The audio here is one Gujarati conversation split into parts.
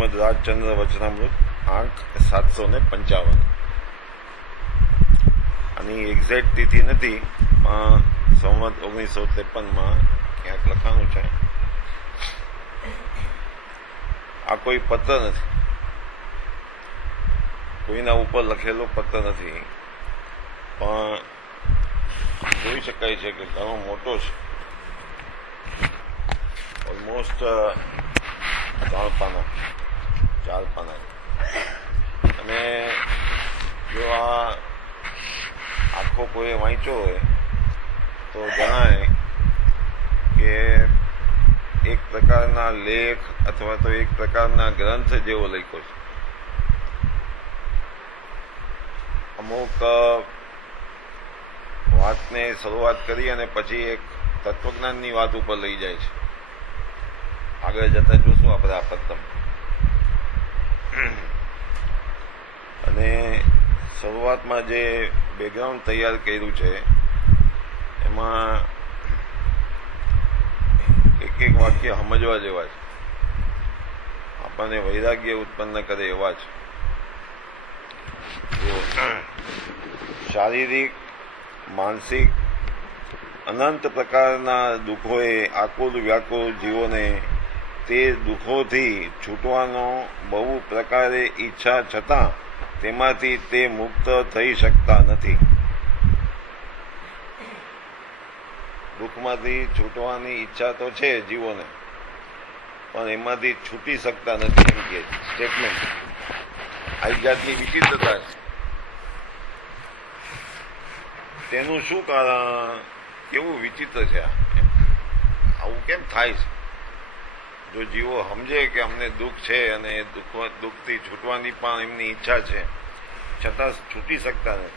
શ્રીમદ રાજચંદ્ર વચનામૃત આંક 755 આની એક્ઝેક્ટ તિથિ નથી, પણ સંવત 1953 ક્યાંક લખાણું છે. આ કોઈ પત્ર નથી, કોઈના ઉપર લખેલો પત્ર નથી, પણ જોઈ શકાય છે કે ઘણો મોટો છે. ઓલમોસ્ટ 4 પાના. અને જો આ આખો કોઈ વાંચ્યો હોય તો જણાય કે એક પ્રકારના લેખ અથવા તો એક પ્રકારના ગ્રંથ જેવો લખ્યો છે. અમુક વાતને શરૂઆત કરી અને પછી એક તત્વજ્ઞાનની વાત ઉપર લઈ જાય છે. આગળ જતા જોશું આપણે આ પત્રમ. અને શરૂઆતમાં જે બેકગ્રાઉન્ડ તૈયાર કર્યું છે એમાં એક એક વાક્ય સમજવા જેવા છે, આપણને વૈરાગ્ય ઉત્પન્ન કરે એવા છે. શારીરિક, માનસિક અનંત પ્રકારના દુઃખોએ આકુલ વ્યાકુલ જીવોને તે દુઃખોથી છૂટવાનો બહુ પ્રકારે ઈચ્છા છતાં તેમાંથી તે મુક્ત થઈ શકતા નથી. દુઃખમાંથી છૂટવાની ઈચ્છા તો છે જીવોને, પણ એમાંથી છૂટી શકતા નથી. એમ કે સ્ટેટમેન્ટ આ જાતની વિચિત્રતા છે. તેનું શું કારણ? કેવું વિચિત્ર છે આવું કેમ થાય છે? જો જીવો સમજે કે અમને દુઃખ છે અને દુઃખથી છૂટવાની પણ એમની ઈચ્છા છે, છતાં છૂટી શકતા નથી,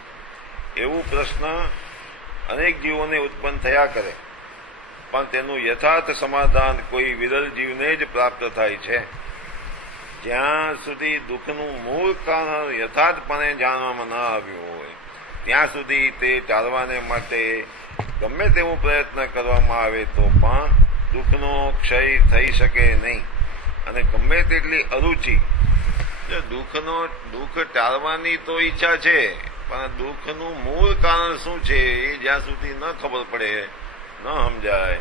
એવું પ્રશ્ન અનેક જીવોને ઉત્પન્ન થયા કરે, પણ તેનું યથાર્થ સમાધાન કોઈ વિરલ જીવને જ પ્રાપ્ત થાય છે. જ્યાં સુધી દુઃખનું મૂળ કારણ યથાર્થપણે જાણવામાં ન આવ્યું હોય ત્યાં સુધી તે ટાળવાને માટે ગમે તેવો પ્રયત્ન કરવામાં આવે તો પણ દુઃખનો ક્ષય થઈ શકે નહીં. અને ગમે તેટલી અરુચિ, દુઃખ ટાળવાની તો ઈચ્છા છે, પણ દુઃખનું મૂળ કારણ શું છે એ જ્યાં સુધી ન ખબર પડે, ન સમજાય,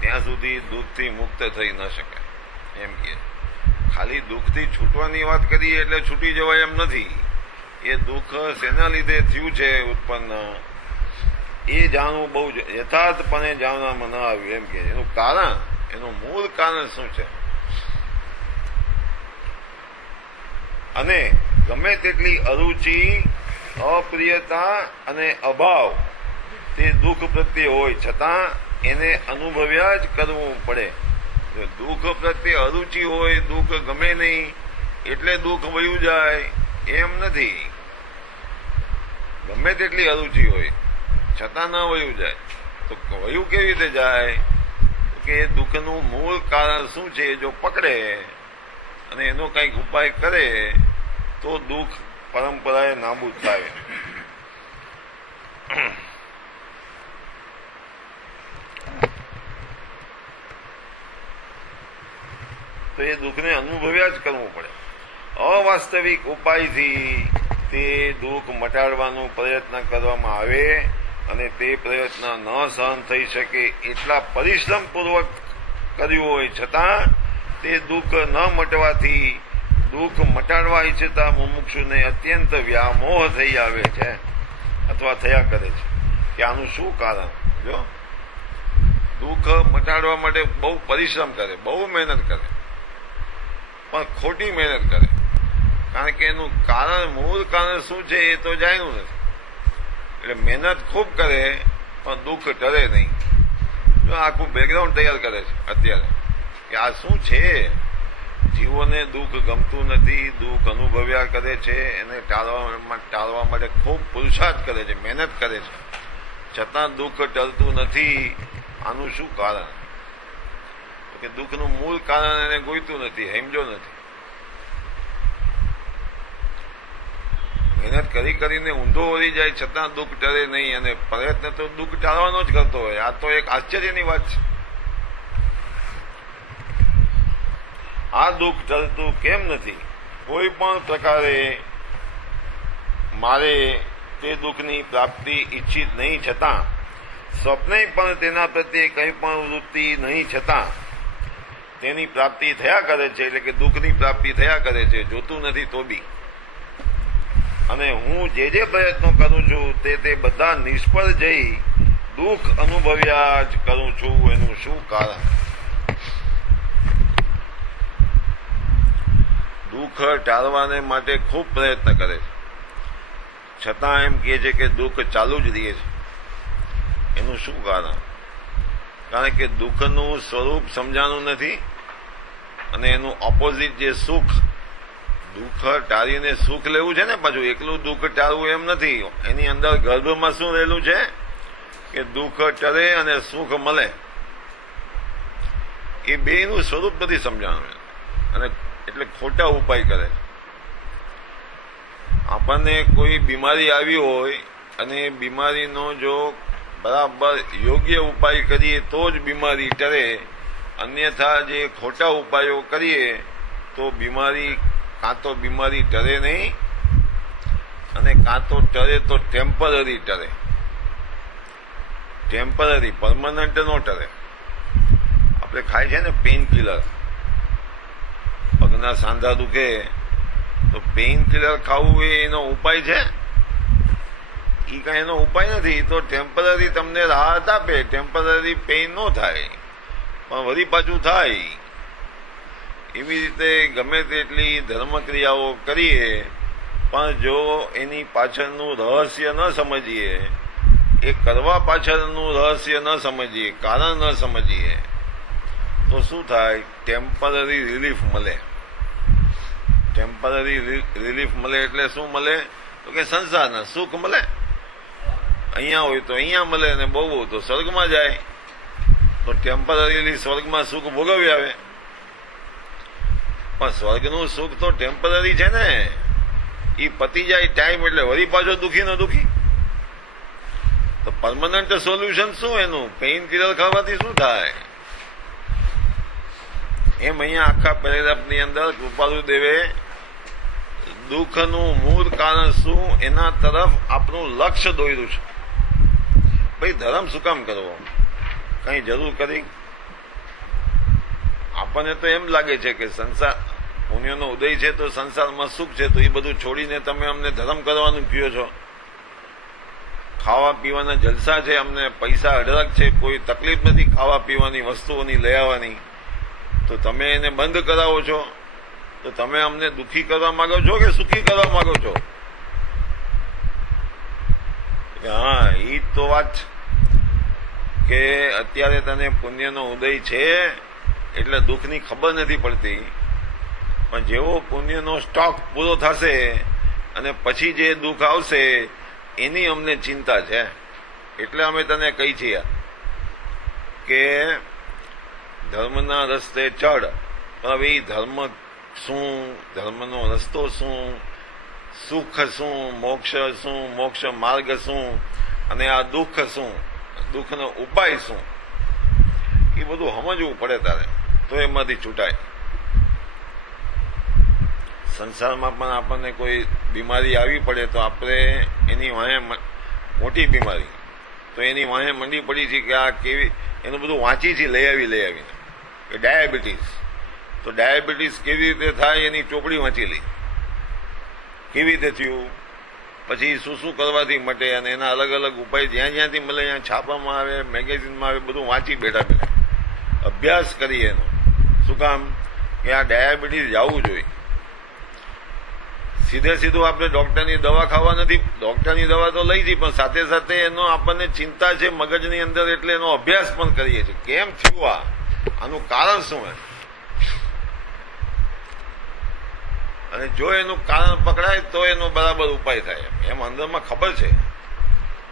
ત્યાં સુધી દુઃખથી મુક્ત થઈ ન શકે. એમ કે ખાલી દુઃખથી છૂટવાની વાત કરીએ એટલે છૂટી જવાય એમ નથી. એ દુઃખ શેના લીધે થયું છે ઉત્પન્ન એ જાણવું બહુ યથાર્થપણે જાણવામાં ન આવ્યું. એમ કે એનું કારણ, એનું મૂળ કારણ શું છે? અને ગમે તેટલી અરુચિ, અપ્રિયતા અને અભાવ તે દુઃખ પ્રત્યે હોય છતાં એને અનુભવ્યા જ કરવું પડે. દુઃખ પ્રત્યે અરુચિ હોય, દુઃખ ગમે નહીં એટલે દુઃખ વયું જાય એમ નથી. ગમે તેટલી અરુચિ હોય છતાં ન વયું જાય તો વયું કેવી રીતે જાય? કે દુઃખનું મૂળ કારણ શું છે જો પકડે અને એનો કંઈક ઉપાય કરે તો દુઃખ પરંપરાએ નાબૂદ થાય. તો એ દુઃખને અનુભવ્યા જ કરવું પડે. અવાસ્તવિક ઉપાયથી તે દુઃખ મટાડવાનો પ્રયત્ન કરવામાં આવે અને તે પ્રયત્ન ન સહન થઈ શકે એટલા પરિશ્રમપૂર્વક કર્યું હોય છતાં તે દુઃખ ન મટવાથી દુઃખ મટાડવા ઈચ્છતા મુમુક્ષુને અત્યંત વ્યામોહ થઈ આવે છે અથવા થયા કરે છે. કે આનું શું કારણ? જો દુઃખ મટાડવા માટે બહુ પરિશ્રમ કરે, બહુ મહેનત કરે, પણ ખોટી મહેનત કરે, કારણ કે એનું કારણ, મૂળ કારણ શું છે એ તો જાણ્યું નથી. એટલે મહેનત ખૂબ કરે પણ દુઃખ ટળે નહીં. જો આખું બેકગ્રાઉન્ડ તૈયાર કરે છે અત્યારે કે આ શું છે. જીવોને દુઃખ ગમતું નથી, દુઃખ અનુભવ્યા કરે છે, એને ટાળવા માટે ખૂબ પુરુષાર્થ કરે છે, મહેનત કરે છે, છતાં દુઃખ ટળતું નથી. આનું શું કારણ? કે દુઃખનું મૂળ કારણ એને ગોઈતું નથી, સમજો નથી. મહેનત કરીને ઊંધો વળી જાય છતાં દુઃખ ટળે નહીં, અને પ્રયત્ન તો દુઃખ ટાળવાનો જ કરતો હોય. આ તો એક આશ્ચર્યની વાત છે. આ દુઃખ ટળતું કેમ નથી? કોઈ પણ પ્રકારે મારે તે દુઃખની પ્રાપ્તિ ઈચ્છિત નહીં છતાં, સ્વપ્ને પણ તેના પ્રત્યે કંઈ પણ વૃત્તિ નહીં છતાં તેની પ્રાપ્તિ થયા કરે છે, એટલે કે દુઃખની પ્રાપ્તિ થયા કરે છે, જોતું નથી તો બી. અને હું જે પ્રયત્નો કરું છું તે બધા નિષ્ફળ જઈ દુઃખ અનુભવ્યા જ કરું છું. એનું શું કારણ? દુઃખ ટાળવાને માટે ખૂબ પ્રયત્ન કરે છે, છતાં એમ કહે છે કે દુઃખ ચાલુ જ રહે છે. એનું શું કારણ? કારણ કે દુઃખનું સ્વરૂપ સમજાણું નથી અને એનું ઓપોઝિટ જે સુખ, દુઃખ ટાળીને સુખ લેવું છે ને, પાછું એકલું દુઃખ ટાળવું એમ નથી. એની અંદર ગર્ભમાં શું રહેલું છે કે દુઃખ ટળે અને સુખ મળે. એ બેયનું સ્વરૂપ નથી સમજાણું અને એટલે ખોટા ઉપાય કરે. આપણને કોઈ બીમારી આવી હોય અને બીમારીનો જો બરાબર યોગ્ય ઉપાય કરીએ તો જ બીમારી ટળે, અન્યથા જે ખોટા ઉપાયો કરીએ તો બીમારી કાં તો બીમારી ટળે નહીં અને કાં તો ટળે તો ટેમ્પરરી ટળે. ટેમ્પરરી, પરમનન્ટ નો ટળે. આપણે ખાય છે ને પેઇન કિલર, પગના સાંધા દુખે તો પેઇન કિલર ખાવું એ એનો ઉપાય છે? એ કાંઈ એનો ઉપાય નથી. તો ટેમ્પરરી તમને રાહત આપે, ટેમ્પરરી પેઇન ન થાય પણ વળી પાછું થાય. એવી રીતે ગમે તેટલી ધર્મક્રિયાઓ કરીએ પણ જો એની પાછળનું રહસ્ય ન સમજીએ, એ કરવા પાછળનું રહસ્ય ન સમજીએ, કારણ ન સમજીએ તો શું થાય? ટેમ્પરરી રિલીફ મળે. ટેમ્પરરી રિલીફ મળે એટલે શું મળે? તો કે સંસારના સુખ મળે. અહીંયા હોય તો અહીંયા મળે અને બહુ હોય તો સ્વર્ગમાં જાય. તો ટેમ્પરરીલી સ્વર્ગમાં સુખ ભોગવી આવે. પણ સ્વર્ગનું સુખ તો ટેમ્પરરી છે ને, એ પતી જાય ટાઈમ એટલે વળી પાછો દુઃખી ન દુઃખી. તો પરમનન્ટ સોલ્યુશન શું એનું? પેઇન કિલર ખાવાથી શું થાય? એમ અહીંયા આખા પેરેગ્રાફની અંદર કૃપાલુદેવે દુઃખનું મૂળ કારણ શું એના તરફ આપણું લક્ષ્ય દોર્યું છે. ભાઈ ધર્મ શું કામ કરવો? કઈ જરૂર કરી? આપણને તો એમ લાગે છે કે સંસાર પુણ્યનો ઉદય છે તો સંસારમાં સુખ છે, તો એ બધું છોડીને તમે અમને ધર્મ કરવાનું કહો છો. ખાવા પીવાના જલસા છે, અમને પૈસા અઢળક છે, કોઈ તકલીફ નથી ખાવા પીવાની વસ્તુઓની લઈ આવવાની, તો તમે એને બંધ કરાવો છો. તો તમે અમને દુઃખી કરવા માંગો છો કે સુખી કરવા માંગો છો? હા, એ તો વાત કે અત્યારે તને પુણ્યનો ઉદય છે એટલે દુઃખની ખબર નથી પડતી, પણ જેવો પુણ્યનો સ્ટોક પૂરો થશે અને પછી જે દુઃખ આવશે એની અમને ચિંતા છે. એટલે અમે તને કહી છીએ કે ધર્મના રસ્તે ચડ. હવે એ ધર્મ શું, ધર્મનો રસ્તો શું, સુખ શું, મોક્ષ શું, મોક્ષ માર્ગ શું, અને આ દુઃખ શું, દુઃખનો ઉપાય શું, એ બધું સમજવું પડે તારે, તો એમાંથી છૂટાય. સંસારમાં પણ આપણને કોઈ બીમારી આવી પડે તો આપણે એની વાહે, મોટી બીમારી તો એની વાહે મંડી પડી છે કે આ કેવી, એનું બધું વાંચી છે લઈ આવીને કે ડાયાબિટીસ, તો ડાયાબિટીસ કેવી રીતે થાય એની ચોપડી વાંચી લઈ, કેવી રીતે થયું, પછી શું શું કરવાથી મટે, અને એના અલગ અલગ ઉપાય જ્યાં જ્યાંથી મળે ત્યાં છાપવામાં આવે, મેગેઝિનમાં આવે, બધું વાંચી બેઠા અભ્યાસ કરીએ એનો. શું કામ? કે આ ડાયાબિટીસ જવું જોઈએ. સીધું આપણે ડોક્ટરની દવા ખાવા નથી, ડોક્ટરની દવા તો લઈ જઈ, પણ સાથે સાથે એનો આપણને ચિંતા છે મગજની અંદર, એટલે એનો અભ્યાસ પણ કરીએ છીએ. કેમ થયું આનું કારણ શું? અને જો એનું કારણ પકડાય તો એનો બરાબર ઉપાય થાય, એમ અંદરમાં ખબર છે.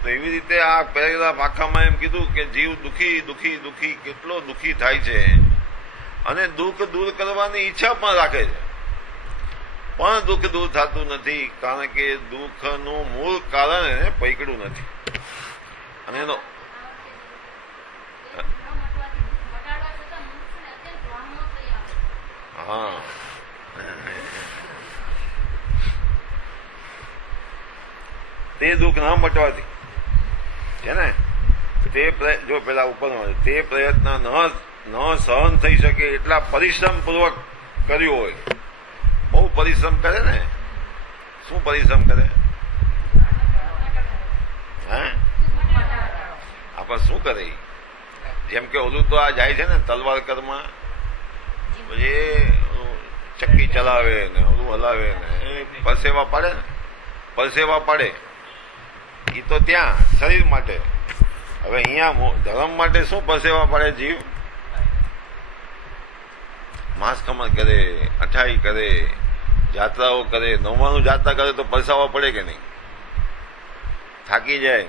તો એવી રીતે આ પેરેગ્રાફ આખામાં એમ કીધું કે જીવ દુઃખી દુઃખી દુઃખી કેટલો દુઃખી થાય છે અને દુઃખ દૂર કરવાની ઈચ્છા પણ રાખે છે, પણ દુઃખ દૂર થતું નથી, કારણ કે દુઃખનું મૂળ કારણ એને પકડ્યું નથી. અને એનો હા તે દુઃખ ન મટવાથી છે ને તે જો પેલા ઉપર તે પ્રયત્ન ન સહન થઈ શકે એટલા પરિશ્રમ પૂર્વક કર્યું હોય, બહુ પરિશ્રમ કરે ને, શું પરિશ્રમ કરે? હે આપણે શું કરે? જેમ કે ઓલું તો આ જાય છે ને તલવાર કરમાં, પછી ચક્કી ચલાવે ને ઓલું હલાવે ને એ પરસેવા પાડે ને, પરસેવા પાડે એ તો ત્યાં શરીર માટે. હવે અહીંયા ધર્મ માટે શું પરસેવા પાડે જીવ? માંસ ખમણ કરે, અઠાઈ કરે, જાત્રાઓ કરે, 99 જાત્રા કરે તો પરસાવા પડે કે નહીં? થાકી જાય.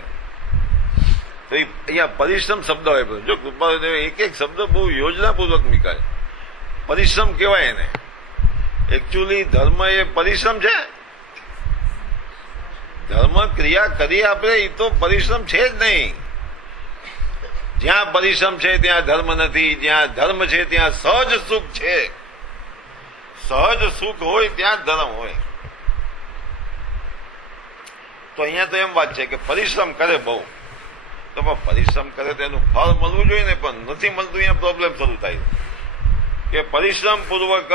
તો અહીંયા પરિશ્રમ શબ્દ હોય. જો કૃપાદેવ એક એક શબ્દ બહુ યોજનાપૂર્વક નીકળે. પરિશ્રમ કહેવાય એને. એકચ્યુઅલી ધર્મ એ પરિશ્રમ છે. ધર્મ ક્રિયા કરી આપણે એ તો પરિશ્રમ છે જ નહીં. જ્યાં પરિશ્રમ છે ત્યાં ધર્મ નથી, જ્યાં ધર્મ છે ત્યાં સહજ સુખ છે. સહજ સુખ હોય ત્યાં જ ધર્મ હોય. તો અહીંયા તો એમ વાત છે કે પરિશ્રમ કરે બહુ, તો પરિશ્રમ કરે તો એનું ફળ મળવું જોઈએ ને, પણ નથી મળતું. અહીંયા પ્રોબ્લેમ શરૂ થાય કે પરિશ્રમ પૂર્વક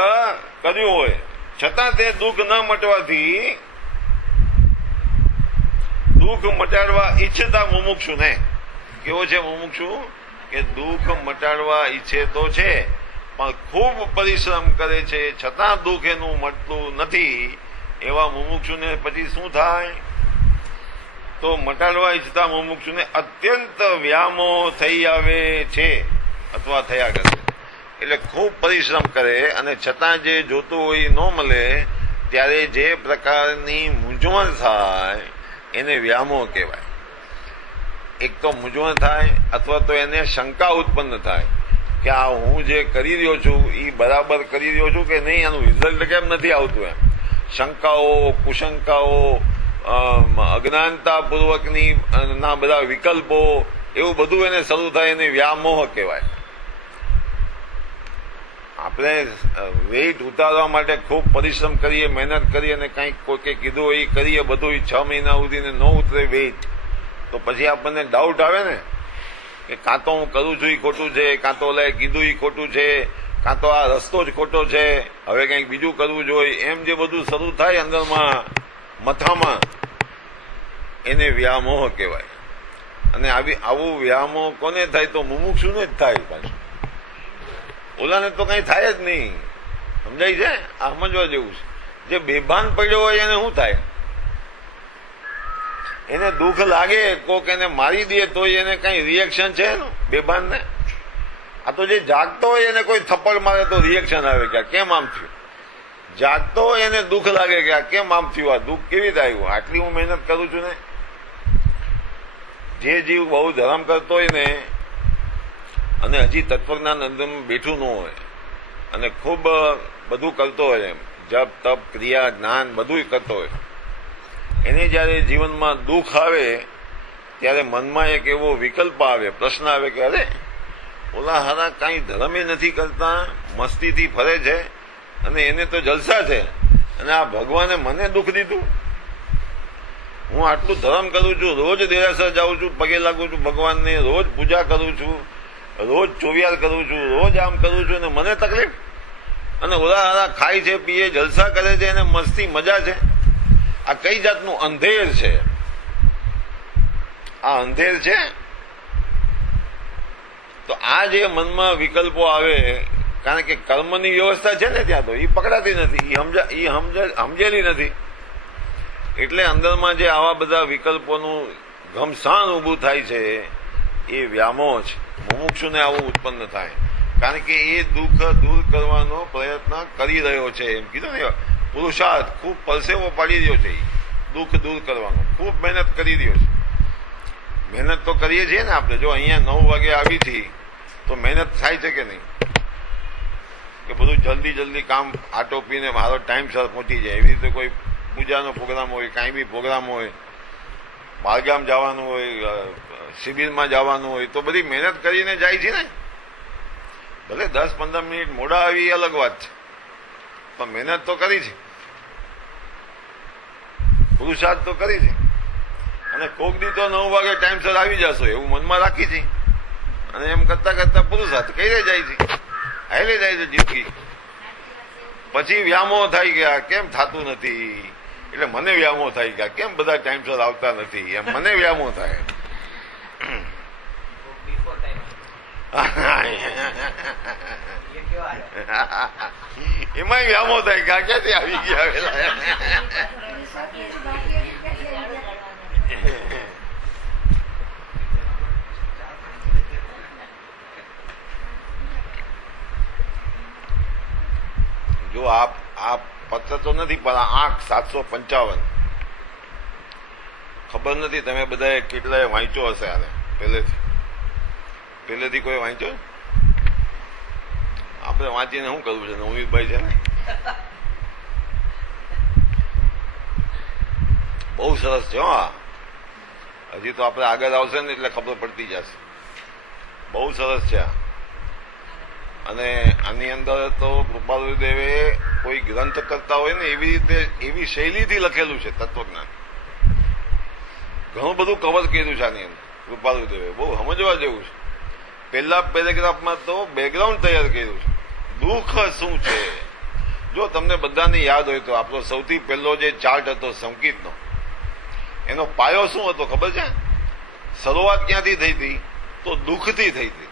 કર્યું હોય છતાં તે દુઃખ ન મટવાથી દુઃખ મટાડવા ઈચ્છતા મુમુક્ષુ ને કેવો છે? મુમુક્ષુ કે દુઃખ મટાડવા ઈચ્છે તો છે પણ ખૂબ પરિશ્રમ કરે છે છતાં દુઃખ એનું મટતું નથી. એવા મુમુક્ષુને પછી શું થાય? તો મટાડવા ઈચ્છતા મુમુક્ષુને અત્યંત વ્યામો થઈ આવે છે અથવા થયા કરે. એટલે ખૂબ પરિશ્રમ કરે અને છતાં જે જોતું હોય ન મળે ત્યારે જે પ્રકારની મૂંઝવણ થાય એને વ્યામો કહેવાય. એક તો મૂંઝવણ થાય અથવા તો એને શંકા ઉત્પન્ન થાય કે આ હું જે કરી રહ્યો છું એ બરાબર કરી રહ્યો છું કે નહીં, આનું રિઝલ્ટ કેમ નથી આવતું. એમ શંકાઓ, કુશંકાઓ, અજ્ઞાનતાપૂર્વકની ના બધા વિકલ્પો, એવું બધું એને શરૂ થાય, એને વ્યામોહ કહેવાય. આપણે વેઇટ ઉતારવા માટે ખૂબ પરિશ્રમ કરીએ, મહેનત કરીએ અને કંઈક કોઈકે કીધું હોય એ કરીએ, બધું 6 મહિના સુધી ન ઉતરે વેઇટ, તો પછી આપણને ડાઉટ આવે ને કે કાં તો હું કરું છું એ ખોટું છે, કાં તો ઓલાએ કીધું એ ખોટું છે, કાં તો આ રસ્તો જ ખોટો છે, હવે કંઈક બીજું કરવું જોઈએ. એમ જે બધું શરૂ થાય અંદરમાં મથામાં, એને વ્યામોહ કહેવાય. અને આવું વ્યામોહ કોને થાય? તો મુમુક્ષુને જ થાય. પાછું ઓલાને તો કઈ થાય જ નહીં. સમજાય છે? આ સમજવા જેવું છે. જે બેભાન પડ્યો હોય એને શું થાય? એને દુઃખ લાગે, કોક એને મારી દે તો એને કઈ રિએક્શન છે એનું બેભાનને? આ તો જે જાગતો હોય એને કોઈ થપ્પડ મારે તો રિએક્શન આવે કે કેમ આમ થયું. જાગતો હોય એને દુઃખ લાગે કે આ કેમ આમ થયું, આ દુઃખ કેવી રીતે આવ્યું, આટલી હું મહેનત કરું છું ને. જે જીવ બહુ ધર્મ કરતો હોય ને અને હજી તત્વજ્ઞાન અંદરમાં બેઠું ન હોય અને ખૂબ બધું કરતો હોય, એમ જપ તપ ક્રિયા જ્ઞાન બધું કરતો હોય, એને જયારે જીવનમાં દુઃખ આવે ત્યારે મનમાં એક એવો વિકલ્પ આવે, પ્રશ્ન આવે કે અરે ઓલા હારા કાંઈ ધર્મે નથી કરતા, મસ્તીથી ફરે છે અને એને તો જલસા છે, અને આ ભગવાને મને દુઃખ દીધું. હું આટલું ધર્મ કરું છું, રોજ દેરાસર જાઉં છું, પગે લાગુ છું ભગવાનને, રોજ પૂજા કરું છું, રોજ ચોવિયાર કરું છું, રોજ આમ કરું છું અને મને તકલીફ. અને ઓલા હારા ખાય છે, પીએ, જલસા કરે છે અને મસ્તી મજા છે. આ કઈ જાતનું અંધેર છે? આ અંધેર છે. તો આ જે મનમાં વિકલ્પો આવે, કારણ કે કર્મની વ્યવસ્થા છે ને ત્યાં, તો એ પકડાતી નથી, એ સમજેલી નથી. એટલે અંદરમાં જે આવા બધા વિકલ્પોનું ઘમસાણ ઊભું થાય છે એ વ્યામોહ છે. મુમુક્ષુને આવું ઉત્પન્ન થાય કારણ કે એ દુઃખ દૂર કરવાનો પ્રયત્ન કરી રહ્યો છે. એમ કીધું ને, પુરુષાર્થ ખૂબ પરસેવો પાડી રહ્યો છે, દુઃખ દૂર કરવાનો ખૂબ મહેનત કરી રહ્યો છે. મહેનત તો કરીએ છીએ ને આપણે. જો અહીંયા 9 વાગે આવી હતી તો મહેનત થાય છે કે નહીં? કે બધું જલ્દી કામ આટોપીને મારો ટાઈમસર પહોંચી જાય. એવી રીતે કોઈ પૂજાનો પ્રોગ્રામ હોય, કાંઈ બી પ્રોગ્રામ હોય, બારગામ જવાનું હોય, શિબિરમાં જવાનું હોય, તો બધી મહેનત કરીને જાય છે ને. ભલે 10-15 મિનિટ મોડા આવી અલગ વાત છે, પણ મહેનત તો કરી છે, પુરુષાર્થ તો કરી છે. અને કોક દી તો 9 વાગે ટાઈમસર આવી જશો એવું મનમાં રાખી છે, અને એમ કરતા કરતા પુરુષાર્થ કઈ જાય છે, હાલે જાય છે જિંદગી. પછી વ્યામો થાય ગયા કેમ થતું નથી, એટલે મને વ્યામો થાય ગયા કેમ બધા ટાઈમસર આવતા નથી, એમ મને વ્યામો થાય. એમાં વ્યામો થાય ગયા ક્યાંથી આવી ગયા. જો આ પત્ર તો નથી પણ આંખ 755 ખબર નથી તમે બધા કેટલાય વાંચ્યો હશે આને પહેલેથી કોઈ વાંચ્યો? આપણે વાંચીને શું કરવું છે? નવનીતભાઈ છે ને બહુ સરસ છે. હા હજી તો આપણે આગળ આવશે ને એટલે ખબર પડતી જશે. બહુ સરસ છે. અને આની અંદર તો કૃપાલુદેવે કોઈ ગ્રંથ કરતા હોય ને એવી રીતે એવી શૈલીથી લખેલું છે તત્વજ્ઞાન. ઘણું બધું કવર કર્યું છે આની અંદર કૃપાલુદેવે, બહુ સમજવા જેવું છે. પહેલા પેરેગ્રાફમાં તો બેકગ્રાઉન્ડ તૈયાર કર્યું છે. દુઃખ શું છે? જો તમને બધાને યાદ હોય તો આપણો સૌથી પહેલો જે ચાર્ટ હતો સંકિતનો, એનો પાયો શું હતો ખબર છે? શરૂઆત ક્યાંથી થઈ હતી? તો દુઃખથી થઈ હતી.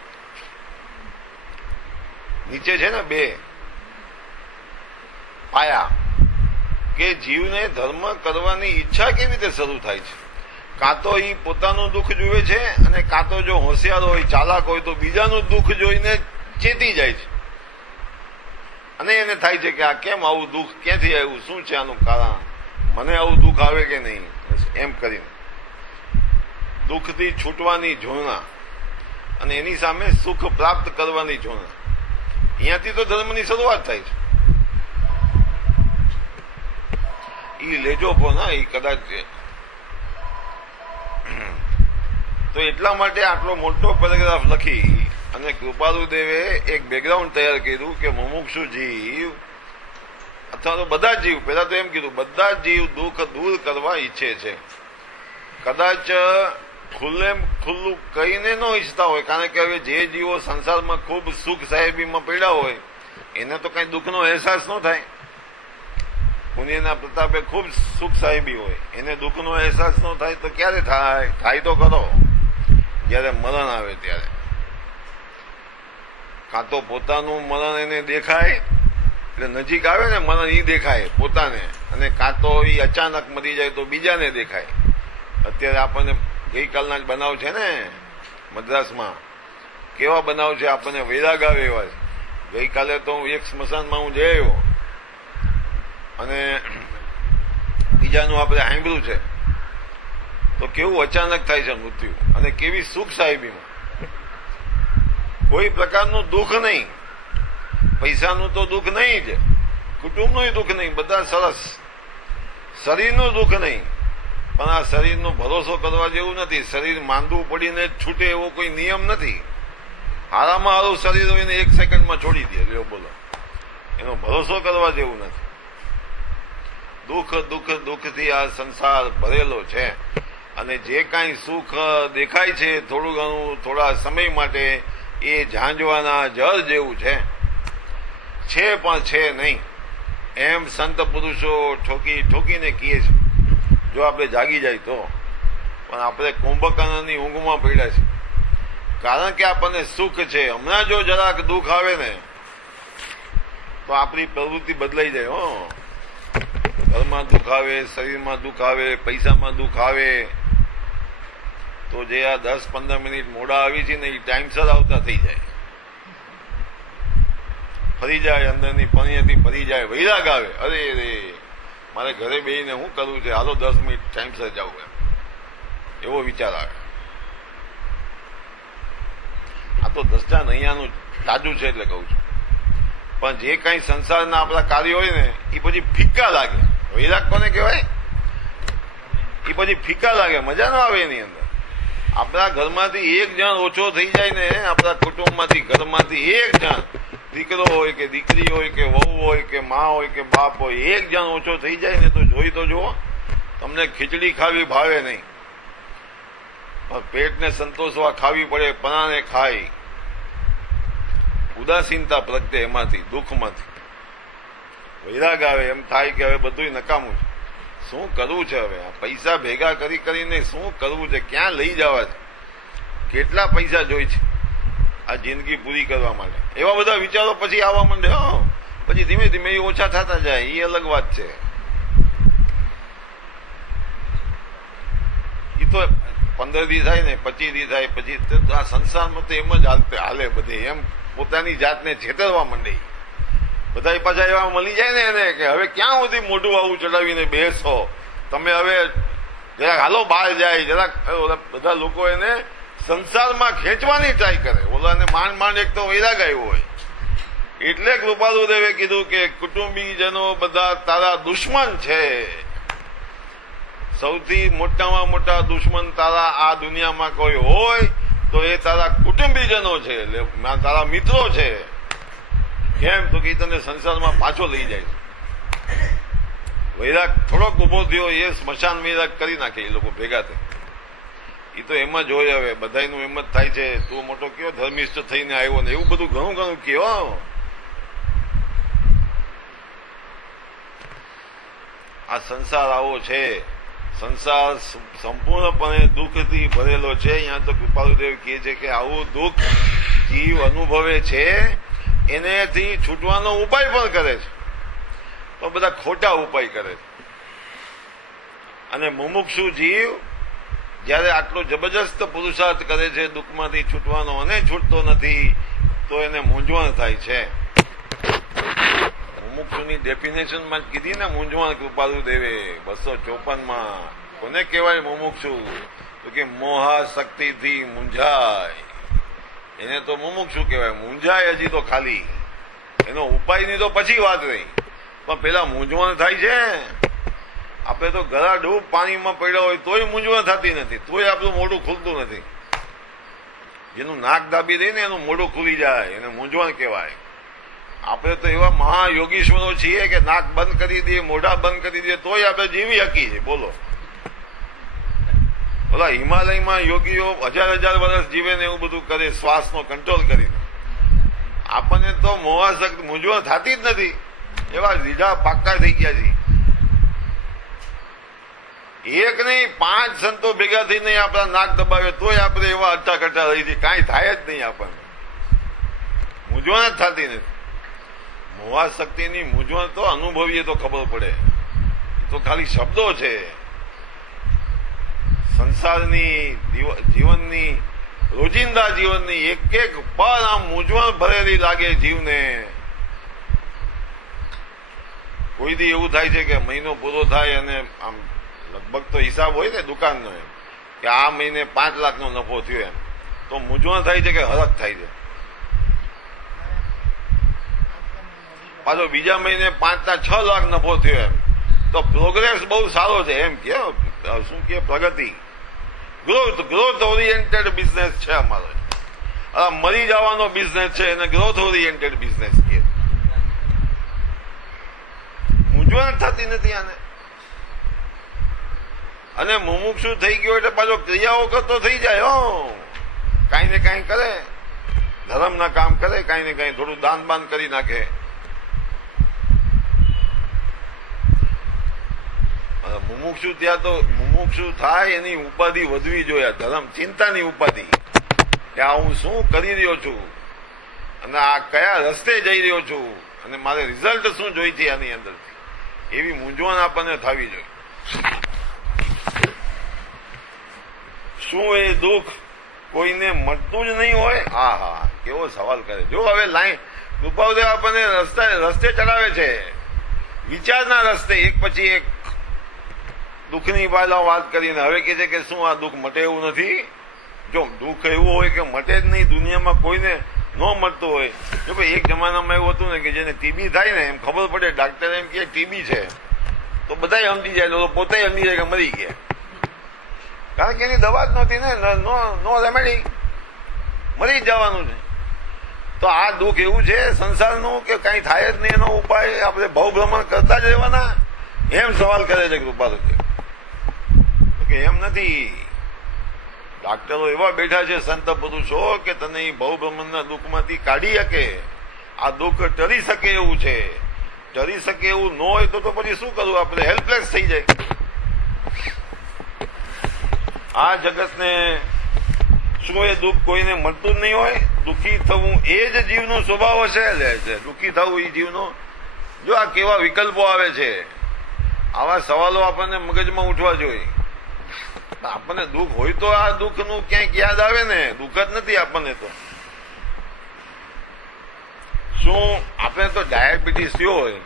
નીચે છે ને 2 પાયા કે જીવને ધર્મ કરવાની ઈચ્છા કેવી રીતે શરૂ થાય છે. કાં તો એ પોતાનું દુઃખ જુએ છે, અને કાં તો જો હોશિયાર હોય ચાલાક હોય તો બીજાનું દુઃખ જોઈને ચેતી જાય છે, અને એને થાય છે કે આ કેમ આવું દુઃખ ક્યાંથી આવ્યું, શું છે આનું કારણ, મને આવું દુઃખ આવે કે નહીં, એમ કરીને દુઃખથી છૂટવાની ઝોરણા અને એની સામે સુખ પ્રાપ્ત કરવાની ઝોરણા. અહીંયાથી તો ધર્મની શરૂઆત થાય છે. ઈ લેજો પણ હા, ઈ કદાચ તો એટલા માટે આટલો મોટો પેરેગ્રાફ લખી અને કૃપાલુદેવે એક બેકગ્રાઉન્ડ તૈયાર કર્યું કે મુમુક્ષુ જીવ અથવા તો બધા જીવ, પહેલા તો એમ કીધું બધા જીવ દુઃખ દૂર કરવા ઈચ્છે છે. કદાચ ખુલ્લું કહીને ન ઈચ્છતા હોય, કારણ કે હવે જે જીવો સંસારમાં ખૂબ સુખ સાહેબીમાં પડ્યા હોય એને તો કઈ દુઃખનો અહેસાસ ન થાય. પુણ્યના પ્રતાપે ખૂબ સુખ સાહેબી હોય એને દુઃખનો અહેસાસ ન થાય તો ક્યારે થાય? થાય તો ખરો જયારે મરણ આવે ત્યારે. કાં તો પોતાનું મરણ એને દેખાય એટલે નજીક આવે ને મરણ ઈ દેખાય પોતાને, અને કાં તો ઈ અચાનક મરી જાય તો બીજાને દેખાય. અત્યારે આપણને ગઈકાલના જ બનાવ છે ને મદ્રાસમાં, કેવા બનાવ છે આપણને વૈરાગ આવે એવા છે. ગઈકાલે તો એક સ્મશાનમાં હું જઈ આવ્યો અને બીજાનું આપણે સાંભળ્યું છે તો કેવું અચાનક થાય છે મૃત્યુ, અને કેવી સુખ સાહેબીમાં. કોઈ પ્રકારનું દુઃખ નહીં, પૈસાનું તો દુઃખ નહીં જ, કુટુંબનું દુઃખ નહીં, બધા સરસ. શરીરનું દુઃખ નહીં, પણ આ શરીરનો ભરોસો કરવા જેવું નથી. શરીર માંદું પડીને જ છૂટે એવો કોઈ નિયમ નથી. હારામાં હારું શરીર હોય ને 1 સેકન્ડમાં છોડી દે, લ્યો બોલો, એનો ભરોસો કરવા જેવું નથી. દુઃખ દુઃખ દુઃખથી આ સંસાર ભરેલો છે, અને જે કાંઈ સુખ દેખાય છે થોડું ઘણું થોડા સમય માટે એ ઝાંઝવાના જળ જેવું છે પણ છે નહીં. એમ સંત પુરુષો ઠોકીને કહે છે, જો આપણે જાગી જાય તો. પણ આપણે કુંભકર્ણની ઊંઘમાં પડ્યા છે, કારણ કે આપણને સુખ છે. હમણાં જો જરાક દુઃખ આવે ને તો આપણી પ્રવૃત્તિ બદલાઈ જાય. ઘરમાં દુઃખ આવે, શરીરમાં દુઃખ આવે, પૈસામાં દુઃખ આવે તો જે આ 10-15 મિનિટ મોડા આવી છે ને એ ટાઈમસર આવતા થઈ જાય, ફરી જાય, અંદરની પણિયાથી ફરી જાય, વૈરાગ આવે. અરે મારે ઘરે બેસીને શું કરવું છે, હાલો 10 મિનિટ ટાઈમસર જાવું, એવો વિચાર આવે. આ તો દ્રષ્ટાંત અહીંયાનું તાજું છે એટલે કહું છું. પણ જે કઈ સંસારના આપણા કાર્યો હોય ને એ પછી ફીકા લાગે. વૈરાગ કોને કહેવાય? એ પછી ફીકા લાગે, મજા ના આવે એની અંદર. આપણા ઘરમાંથી 1 જણ ઓછો થઈ જાય ને, આપણા કુટુંબમાંથી ઘરમાંથી 1 જણ, દીકરો હોય કે દીકરી હોય કે વહુ હોય કે મા હોય કે બાપ હોય, 1 જણ ઓછો થઈ જાય ને તો જોઈ તો જુઓ, તમને ખીચડી ખાવી ભાવે નહીં. પણ પેટને સંતોષવા ખાવી પડે, પણાને ખાય. ઉદાસીનતા પ્રગટે એમાંથી, દુઃખમાંથી. વૈરાગ આવે, એમ થાય કે હવે બધું નકામું છે, શું કરવું છે હવે? આ પૈસા ભેગા કરીને શું કરવું છે? ક્યાં લઈ જવા છે? કેટલા પૈસા જોઈ છે આ જિંદગી પૂરી કરવા માટે? એવા બધા વિચારો પછી આવવા માંડે. પછી ધીમે ધીમે એ ઓછા થતા જાય, એ અલગ વાત છે. એ તો 15 દી થાય ને 25 દી થાય પછી આ સંસારમાં તો એમ જ હાલે બધે. એમ પોતાની જાતને છેતરવા માંડે. બધા પાછા એવા મળી જાય ને એને કે હવે ક્યાં સુધી મોઢું આવું ચડાવીને બેસો તમે, હવે જરાક હાલો બહાર જાય. જરાક બધા લોકો એને સંસારમાં ખેંચવાની ટ્રાય કરે. ઓલાને માંડ એક તો વૈરાગ આવ્યો હોય. એટલે કૃપાલુદેવે કીધું કે કુટુંબીજનો બધા તારા દુશ્મન છે. સૌથી મોટામાં મોટા દુશ્મન તારા આ દુનિયામાં કોઈ હોય તો એ તારા કુટુંબીજનો છે, એટલે તારા મિત્રો છે. કેમ તો કે તને સંસારમાં પાછો લઈ જાય. વૈરાગ થોડોક ઉભો થયો, એ સ્મશાન વૈરાગ કરી નાખે એ લોકો ભેગા થાય. એ તો એમ જ હોય. હવે બધાનું એમ જ થાય છે, તું મોટો કયો ધર્મિષ્ઠ થઈને આવ્યો ને એવું બધું ઘણું ઘણું કયો. આ સંસાર આવો છે. સંસાર સંપૂર્ણપણે દુઃખથી ભરેલો છે. અહીંયા તો કૃપાલુદેવ કહે છે કે આવું દુઃખ જીવ અનુભવે છે, એનેથી છૂટવાનો ઉપાય પણ કરે છે, પણ બધા ખોટા ઉપાય કરે છે. અને મુમુક્ષુ જીવ જયારે આટલો જબરજસ્ત પુરુષાર્થ કરે છે દુઃખમાંથી છૂટવાનો અને છૂટતો નથી, તો એને મૂંઝવણ થાય છે. મુમુક્ષુની ડેફિનેશનમાં જ કીધી ને મૂંઝવણ કૃપાલુદેવે 254માં. કોને કહેવાય મુમુક્ષુ? તો કે મોહાશક્તિથી મૂંઝાય, એને તો મુમુક્ષુ કહેવાય. મૂંઝાય હજી તો ખાલી, એનો ઉપાયની તો પછી વાત રહી, પણ પેલા મૂંઝવણ થાય છે. આપણે તો ગળા ડૂબ પાણીમાં પડ્યા હોય તોય મૂંઝવણ થતી નથી, તોય આપણું મોઢું ખુલતું નથી. જેનું નાક દાબી દે ને એનું મોઢું ખુલી જાય, એને મૂંઝવણ કહેવાય. આપણે તો એવા મહાયોગીશ્વરો છીએ કે નાક બંધ કરી દઈએ, મોઢા બંધ કરી દઈએ તોય આપણે જીવી શકીએ છીએ. બોલો, ઓલા હિમાલયમાં યોગીઓ 1000 વર્ષ જીવે ને એવું બધું કરે, શ્વાસનો કંટ્રોલ કરીને. આપણને તો મોહાશક્તિ મૂંઝવણ થતી જ નથી. એવા લીધા પાક્કા થઈ ગયા છે. એક નહીં 5 સંતો ભેગા થઈને આપણા નાક દબાવે તોય આપણે એવા અટ્ટાકટ્ટા રહી છીએ, કાંઈ થાય જ નહીં. આપણને મૂંઝવણ જ થતી નથી. મોહાશક્તિની મૂંઝવણ તો અનુભવીએ તો ખબર પડે. તો ખાલી શબ્દો છે. સંસારની જીવનની રોજિંદા જીવનની એક પળ આમ મૂંઝવણ ભરેલી લાગે જીવને. કોઈ દી એવું થાય છે કે મહિનો પૂરો થાય અને આમ લગભગ તો હિસાબ હોય ને દુકાનનો એમ કે આ મહિને 5 લાખનો નફો થયો, એમ તો મૂંઝવણ થાય છે કે હરખ થાય છે. પાછો બીજા મહિને 5-6 લાખ નફો થયો, એમ તો પ્રોગ્રેસ બહુ સારો છે. એમ કે શું કે પ્રગતિ, ગ્રોથ ઓરિએન્ટેડ બિઝનેસ છે અમારો. મરી જવાનો બિઝનેસ છે એને ગ્રોથ ઓરિએન્ટેડ બિઝનેસ કહે. મૂંઝવણ થતી નથી આને. અને મુમુક્ષુ થઈ ગયો એટલે પાછો ક્રિયાઓ કરતો થઈ જાય. કાંઈ ને કાંઈ કરે, ધર્મના કામ કરે, કાંઈ ને કાંઈ થોડું દાન બાન કરી નાખે. મુમુક્ષુ ત્યાં તો મુમુક્ષુ થાય એની ઉપાધિ વધવી જોઈએ. ધર્મ ચિંતાની ઉપાધિ કે આ હું શું કરી રહ્યો છું અને આ કયા રસ્તે જઈ રહ્યો છું અને મારે રિઝલ્ટ શું જોઈ છે આની અંદરથી, એવી મૂંઝવણ આપણને થવી જોઈએ. શું એ દુઃખ કોઈને મળતું જ નહીં હોય? હા, કેવો સવાલ કરે. જો હવે લાઈન કૃપાલુદેવ આપણને રસ્તે ચડાવે છે, વિચારના રસ્તે, એક પછી એક દુઃખની વાત કરીને. હવે કહે છે કે શું આ દુઃખ મટે એવું નથી? જો દુઃખ એવું હોય કે મટે જ નહીં, દુનિયામાં કોઈને ન મળતું હોય. જો ભાઈ એક જમાનામાં એવું હતું ને કે જેને ટીબી થાય ને એમ ખબર પડે, ડાક્ટર એમ કે ટીબી છે તો બધા સમજી જાય, તો પોતે સમજી જાય કે મરી ગયા. કારણ કે એની દવા જ નહોતી ને, નો રેમેડી, મરી જ જવાનું છે. તો આ દુઃખ એવું છે સંસારનું કે કઈ થાય જ નહીં, એનો ઉપાય આપણે ભવભ્રમણ કરતા જ રહેવાના, એમ સવાલ કરે છે કૃપાલુદેવ. કે એમ નથી. ડાક્ટરો એવા બેઠા છે સંત પુરુષો કે તને એ ભવ બ્રહ્મના દુઃખમાંથી કાઢી શકે, આ દુઃખ ટળી શકે એવું છે. ટળી શકે એવું ન હોય તો પછી શું કરવું? આપણે હેલ્પલેસ થઈ જાય. આ જગતને શું એ દુઃખ કોઈને મળતું જ નહીં હોય? દુઃખી થવું એ જ જીવનો સ્વભાવ હશે. દુઃખી થવું એ જીવનો. જો આ કેવા વિકલ્પો આવે છે, આવા સવાલો આપણને મગજમાં ઉઠવા જોઈએ. આપણને દુઃખ હોય તો આ દુઃખનું ક્યાંક યાદ આવે ને, દુઃખ જ નથી આપણને તો. શું આપણે તો ડાયાબિટીસ થયો હોય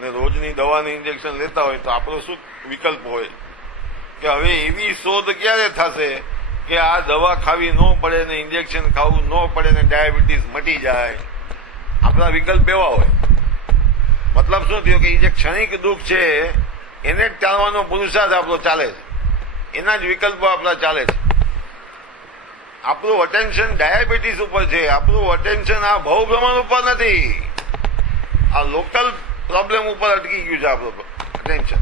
ને રોજની દવાની ઇન્જેક્શન લેતા હોય તો આપણો શું વિકલ્પ હોય કે હવે એવી શોધ ક્યારે થશે કે આ દવા ખાવી ન પડે ને ઇન્જેક્શન ખાવું ન પડે ને ડાયાબિટીસ મટી જાય? આપણા વિકલ્પ એવા હોય. મતલબ શું થયો કે એ જે ક્ષણિક દુઃખ છે એને જ ટાળવાનો પુરુષાર્થ આપણો ચાલે છે, એના જ વિકલ્પો આપણા ચાલે છે. આપણું અટેન્શન ડાયાબિટીસ ઉપર છે, આપણું અટેન્શન આ ભવ બ્રહ્માંડ ઉપર નથી. આ લોકલ પ્રોબ્લેમ ઉપર અટકી ગયું છે આપણું અટેન્શન.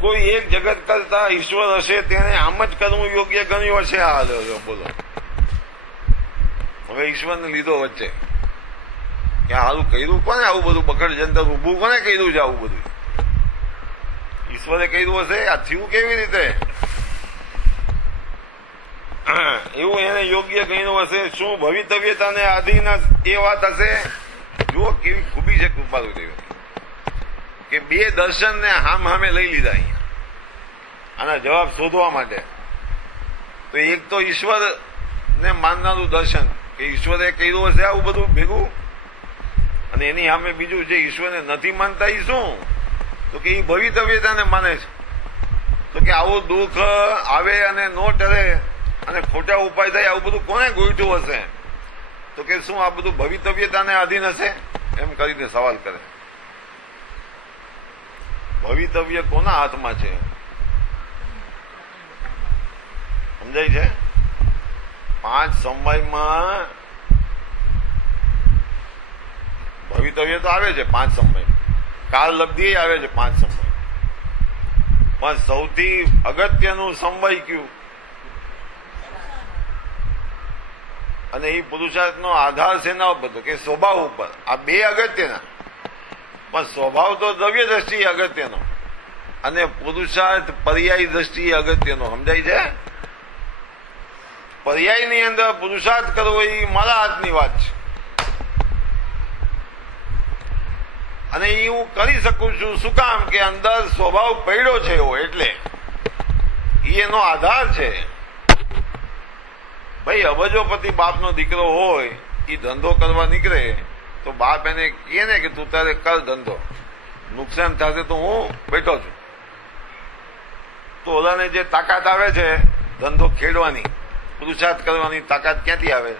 કોઈ એક જગત કરતા ઈશ્વર હશે તેને આમ જ કરવું યોગ્ય ગણ્યું હશે. આ બોલો, હવે ઈશ્વરને લીધો વચ્ચે કે સારું કર્યું કોને? આવું બધું બખડ જંતર ઉભું કોને કર્યું છે? આવું બધું ઈશ્વરે કર્યું હશે. આ થયું કેવી રીતે? એવું એને યોગ્ય ગણ્યું હશે. શું ભવિતવ્યતાને આધીન એ વાત હશે? જુઓ કેવી ખૂબી છે કૃપાલુ દેવ કે બે દર્શનને હામ હામે લઈ લીધા અહીંયા આના જવાબ શોધવા માટે. તો એક તો ઈશ્વર ને માનનારું દર્શન કે ઈશ્વરે કર્યું હશે આવું બધું ભેગું, અને એની સામે બીજું જે ઈશ્વરને નથી માનતા એ શું? તો કે એ ભવિતવ્યતાને માને છે. તો કે આવું દુઃખ આવે અને ન ટરે અને ખોટા ઉપાય થાય આવું બધું કોને ગોઈઠું હશે? તો કે શું આ બધું ભવિતવ્યતાને આધીન હશે? એમ કરીને સવાલ કરે. ભવિતવ્ય કોના હાથમાં છે? સમજાય છે? 5 સમયમાં ભવિતવ્ય તો આવે છે 5 સમય, કાળ લબ્ધિ આવે છે 5 સમય, પણ સૌથી અગત્યનું સમય કયું? અને એ પુરુષાર્થનો આધાર શેના ઉપર? કે સ્વભાવ ઉપર. આ બે અગત્યના, પણ સ્વભાવ તો દ્રવ્ય દ્રષ્ટિએ અગત્યનો અને પુરુષાર્થ પર્યાય દ્રષ્ટિએ અગત્યનો. સમજાય છે? પર્યાયની અંદર પુરુષાર્થ કરવો એ મારા હાથની વાત છે, અને એ હું કરી શકું છું. શું કામ? કે અંદર સ્વભાવ પડ્યો છે એવો, એટલે એનો આધાર છે. ભાઈ અબજોપતિ બાપનો દીકરો હોય એ ધંધો કરવા નીકળે તો બાપ એને કહે ને કે તું તારે કર ધંધો, નુકસાન થશે તો હું બેઠો છું. તો ઓલાને જે તાકાત આવે છે ધંધો ખેડવાની, પુરુષાર્થ કરવાની તાકાત ક્યાંથી આવે?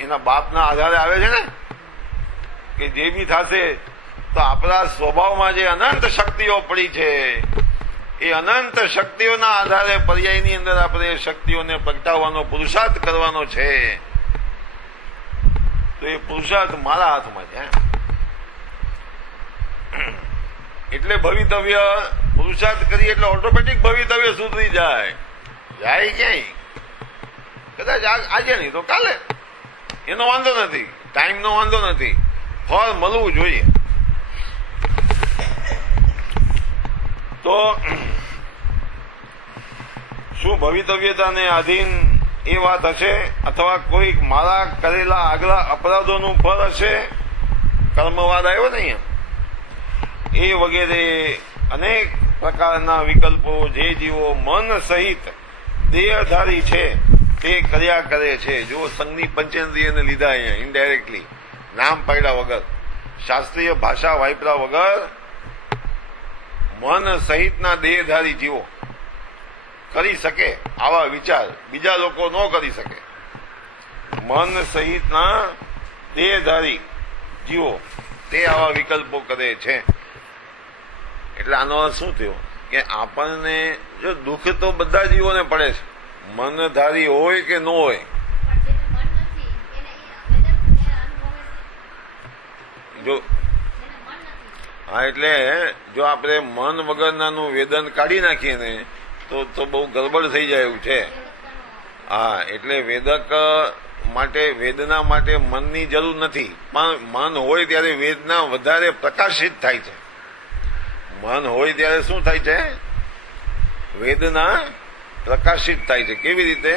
એના બાપના આધારે આવે છે ને. કે જે બી થશે તો આપણા સ્વભાવમાં જે અનંત શક્તિઓ પડી છે એ અનંત શક્તિઓના આધારે પર્યાયની અંદર આપણે શક્તિઓને પ્રગટાવવાનો પુરુષાર્થ કરવાનો છે. તો એ પુરુષાર્થ મારા હાથમાં છે. એટલે ભવિતવ્ય પુરુષાર્થ કરીએ એટલે ઓટોમેટિક ભવિતવ્ય સુધરી જાય. જાય ક્યાંય? કદાચ આજે નહીં તો કાલે, એનો વાંધો નથી, ટાઈમનો વાંધો નથી, ફળ મળવું જોઈએ. તો શું ભવિતવ્યતાને આધીન એ વાત હશે? અથવા કોઈક મારા કરેલા આગલા અપરાધોનું ફળ હશે? કર્મવાદ આવ્યો ને અહીંયા. એ વગેરે અનેક પ્રકારના વિકલ્પો જે જીવો મન સહિત દેહધારી છે તે કર્યા કરે છે. જો સંઘની પંચેન્દ્રિયને લીધા અહીંયા ઇનડાયરેક્ટલી, નામ પાડ્યા વગર, શાસ્ત્રીય ભાષા વાપર્યા વગર મન સહિતના દેહધારી જીવો કરી શકે આવા વિચાર, બીજા લોકો ન કરી શકે. મન સહિતના દેહધારી જીવો તે આવા વિકલ્પો કરે છે. એટલે આનો અર્થ શું થયો? કે આપણને જો દુઃખ તો બધા જીવોને પડે છે, મનધારી હોય કે ન હોય. જો હા, એટલે જો આપણે મન વગરનાનું વેદન કાઢી નાખીએ ને તો બહુ ગડબડ થઈ જાય એવું છે. હા, એટલે વેદક માટે વેદના માટે મનની જરૂર નથી, પણ મન હોય ત્યારે વેદના વધારે પ્રકાશિત થાય છે. મન હોય ત્યારે શું થાય છે? વેદના પ્રકાશિત થાય છે. કેવી રીતે?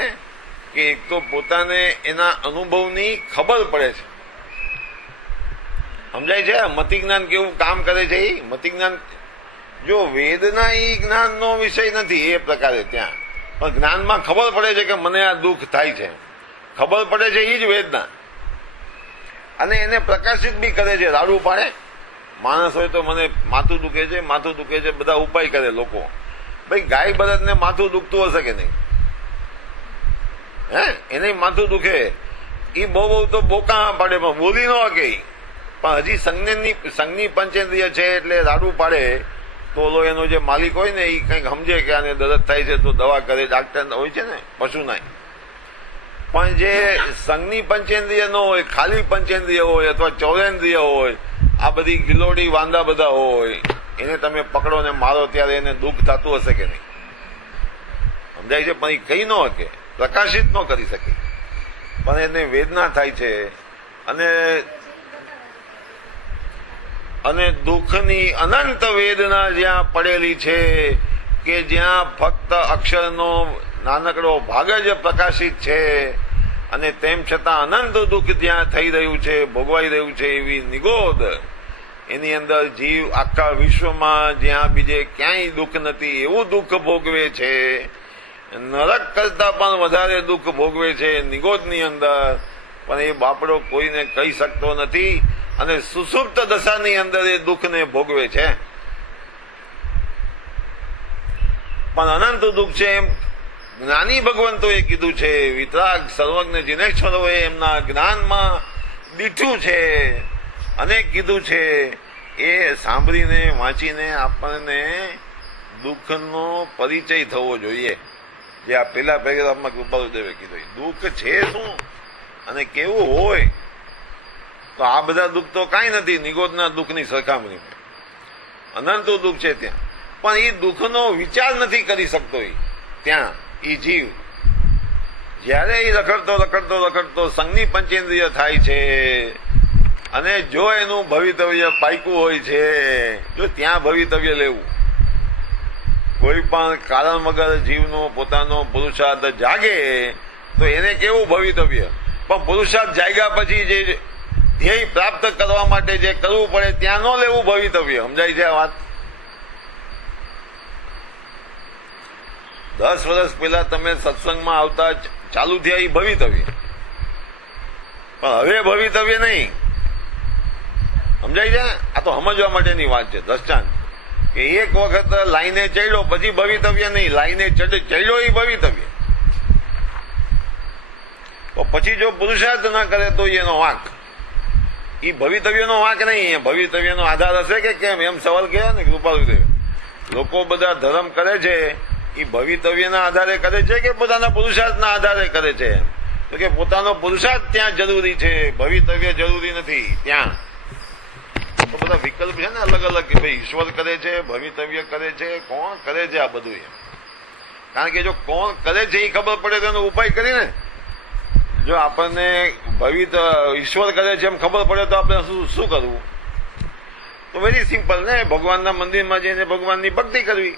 કે એક તો પોતાને એના અનુભવની ખબર પડે છે. સમજાય છે? મતિ જ્ઞાન કેવું કામ કરે છે? એ મતિ જ્ઞાન, જો વેદના એ જ્ઞાનનો વિષય નથી એ પ્રકારે ત્યાં, પણ જ્ઞાનમાં ખબર પડે છે કે મને આ દુઃખ થાય છે, ખબર પડે છે એ જ વેદના. અને એને પ્રકાશિત બી કરે છે. રાડું પાડે માણસ હોય તો મને માથું દુખે છે, માથું દુખે છે, બધા ઉપાય કરે લોકો. ભાઈ ગાય બળદને માથું દુખતું હશે કે નહીં? હે, એને માથું દુખે, એ બહુ તો બોકા પાડે પણ બોલી ન શકે. પણ હજી સંજ્ઞની પંચેન્દ્રિય છે એટલે રાડું પાડે તો ઓલો એનો જે માલિક હોય ને એ કંઈક સમજે કે આને દર્દ થાય છે તો દવા કરે. ડાક્ટર હોય છે ને પશુના. પણ જે સંજ્ઞની પંચેન્દ્રિય ન હોય, ખાલી પંચેન્દ્રિય હોય અથવા ચૌરેન્દ્રિય હોય, આ બધી ગિલોડી વાંદા બધા હોય, એને તમે પકડો ને મારો ત્યારે એને દુઃખ થતું હશે કે નહીં? સમજાય છે? પણ એ કહી ન શકે, પ્રકાશિત ન કરી શકે, પણ એને વેદના થાય છે. અને દુઃખની અનંત વેદના જ્યાં પડેલી છે કે જ્યાં ફક્ત અક્ષરનો નાનકડો ભાગ જ પ્રકાશિત છે, અને તેમ છતાં અનંત દુઃખ જ્યાં થઈ રહ્યું છે, ભોગવાઈ રહ્યું છે, એવી નિગોદ એની અંદર જીવ આખા વિશ્વમાં જ્યાં બીજે ક્યાંય દુઃખ નથી એવું દુઃખ ભોગવે છે. નરક કરતા પણ વધારે દુઃખ ભોગવે છે નિગોદની અંદર, પણ એ બાપડો કોઈને કહી શકતો નથી. અને સુષુપ્ત દશાની અંદર એ દુઃખને ભોગવે છે. પણ અનંત દુઃખ છે એમ જ્ઞાની ભગવંતોએ કીધું છે. વિતરાગ સર્વજ્ઞ જિનેશ્વરોએ એમના જ્ઞાનમાં દીઠું છે અને કીધું છે. એ સાંભળીને વાંચીને આપણને દુઃખનો પરિચય થવો જોઈએ. જે આ પેલા પેરેગ્રાફમાં કૃપાલુદેવે કીધું, દુઃખ છે શું અને કેવું હોય. તો આ બધા દુઃખ તો કાંઈ નથી નિગોદના દુઃખની સરખામણીમાં. અનંત દુઃખ છે ત્યાં, પણ એ દુઃખનો વિચાર નથી કરી શકતો. ત્યાં એ જીવ જયારે એ રખડતો સંજ્ઞની પંચેન્દ્રિય થાય છે, અને જો એનું ભવિતવ્ય પાક્યું હોય છે, જો ત્યાં ભવિતવ્ય લેવું, કોઈ પણ કારણ વગર જીવનો પોતાનો પુરુષાર્થ જાગે તો એને કેવું ભવિતવ્ય. પણ પુરુષાર્થ જાગ્યા પછી જે ધ્યેય પ્રાપ્ત કરવા માટે જે કરવું પડે ત્યાં ન લેવું ભવિતવ્ય. સમજાય છે આ વાત? 10 વર્ષ પહેલા તમે સત્સંગમાં આવતા ચાલુ થયા એ ભવિતવ્ય, પણ હવે ભવિતવ્ય નહીં. સમજાય છે? આ તો સમજવા માટેની વાત છે. દ્રષ્ટાંત કે એક વખત લાઈને ચડ્યો પછી ભવિતવ્ય નહીં, લાઈને ચડ્યો એ ભવિતવ્ય. તો પછી જો પુરુષાર્થ ના કરે તો એનો વાંક, એ ભવિતવ્યનો વાંક નહીં. ભવિતવ્યનો આધાર હશે કે કેમ? એમ સવાલ કર્યો ને કૃપાલુદેવે. લોકો બધા ધર્મ કરે છે એ ભવિતવ્યના આધારે કરે છે કે પોતાના પુરુષાર્થના આધારે કરે છે? તો કે પોતાનો પુરુષાર્થ ત્યાં જરૂરી છે, ભવિતવ્ય જરૂરી નથી. ત્યાં તો બધા વિકલ્પ છે ને અલગ અલગ, કે ભાઈ ઈશ્વર કરે છે, ભવિતવ્ય કરે છે, કોણ કરે છે આ બધું એમ. કારણ કે જો કોણ કરે છે એ ખબર પડે તો એનો ઉપાય કરીને, જો આપણને ઈશ્વર કરે છે એમ ખબર પડે તો આપણે શું કરવું? તો વેરી સિમ્પલ ને, ભગવાનના મંદિરમાં જઈને ભગવાનની ભક્તિ કરવી,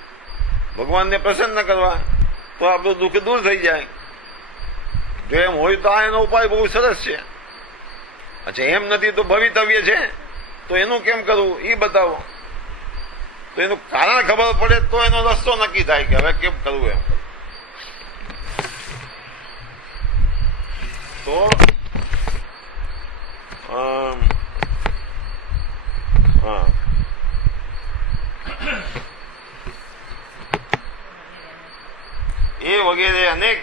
ભગવાનને પ્રસન્ન કરવા, તો આપણું દુઃખ દૂર થઈ જાય. જો એમ હોય તો આ એનો ઉપાય બહુ સરસ છે. અચ્છા એમ નથી તો ભવિતવ્ય છે, તો એનું કેમ કરવું એ બતાવો. તો એનું કારણ ખબર પડે તો એનો રસ્તો નક્કી થાય કે હવે કેમ કરવું એમ. તો હા, એ વગેરે અનેક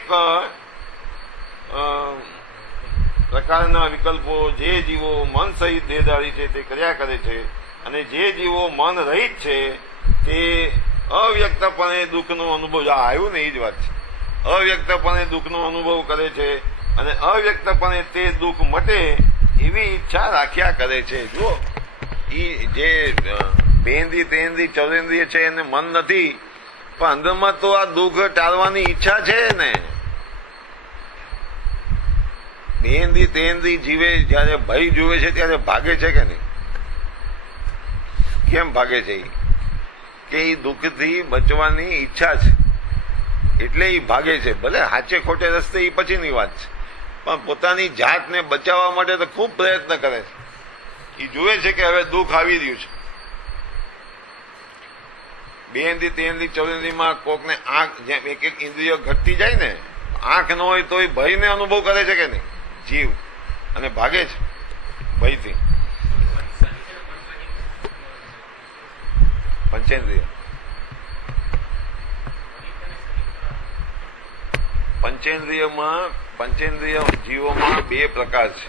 પ્રકારના વિકલ્પો જે જીવો મન સહિત દેહધારી છે તે કર્યા કરે છે, અને જે જીવો મન રહિત છે તે અવ્યક્તપણે દુઃખનો અનુભવ, આવ્યું ને એ જ વાત છે, અવ્યક્તપણે દુઃખનો અનુભવ કરે છે, અને અવ્યક્તપણે તે દુઃખ મટે એવી ઈચ્છા રાખ્યા કરે છે. જો એ જે બેન્દ્રી તેન્દ્રી ચૌરેન્દ્રિય છે એને મન નથી, પણ અંદરમાં તો આ દુઃખ ટાળવાની ઈચ્છા છે ને. બેંદી તેંદી જીવે જયારે ભય જુએ છે ત્યારે ભાગે છે કે નહીં? કેમ ભાગે છે? કે એ દુઃખથી બચવાની ઈચ્છા છે એટલે એ ભાગે છે. ભલે હાચે ખોટે રસ્તે એ પછીની વાત છે, પણ પોતાની જાતને બચાવવા માટે તો ખૂબ પ્રયત્ન કરે છે. એ જુએ છે કે હવે દુઃખ આવી રહ્યું છે. બેંદી તેંદી ચૌદીમાં કોકને આંખ જેમ એક એક ઇન્દ્રિયો ઘટતી જાય ને, આંખ ન હોય તો એ ભયને અનુભવ કરે છે કે નહીં જીવ, અને ભાગે છે ભયથી. પંચેન્દ્રિય પંચેન્દ્રિય જીવોમાં બે પ્રકાર છે.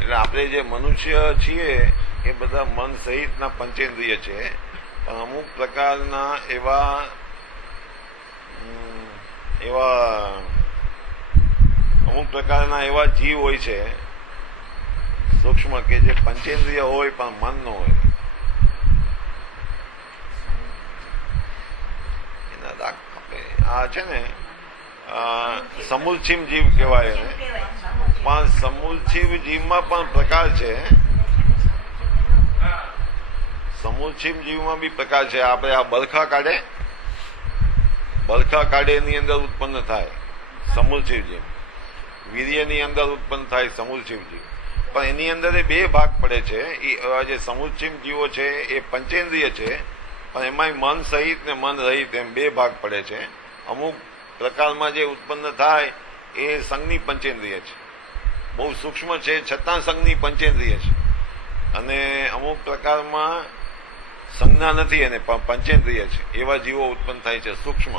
એટલે આપણે જે મનુષ્ય છીએ એ બધા મન સહિતના પંચેન્દ્રિય છે, પણ અમુક પ્રકારના એવા જીવ હોય છે સૂક્ષ્મ, કે જે પંચેન્દ્રિય હોય પણ મન ન હોય. આ છે ને સમૂલછીમ જીવ કહેવાય એને. પણ સમૂલછીમ જીવમાં પણ પ્રકાર છે. સમૂલછીમ જીવમાં બી પ્રકાર છે. આપણે આ બરખા કાઢે ની અંદર ઉત્પન્ન થાય સમૂલછીમ જીવ, વીર્યની અંદર ઉત્પન્ન થાય સમૂલછીમ જીવ. પણ એની અંદર એ બે ભાગ પડે છે. એ જે સમૂલછીમ જીવો છે એ પંચેન્દ્રિય છે, પણ એમાંય મન સહિત ને મન રહિત એમ બે ભાગ પડે છે. અમુક પ્રકારમાં જે ઉત્પન્ન થાય એ સંઘની પંચેન્દ્રિય છે, બહુ સૂક્ષ્મ છે છતાં સંઘની પંચેન્દ્રિય છે. અને અમુક પ્રકારમાં સંજ્ઞા નથી એને પણ પંચેન્દ્રિય છે. એવા જીવો ઉત્પન્ન થાય છે સૂક્ષ્મ.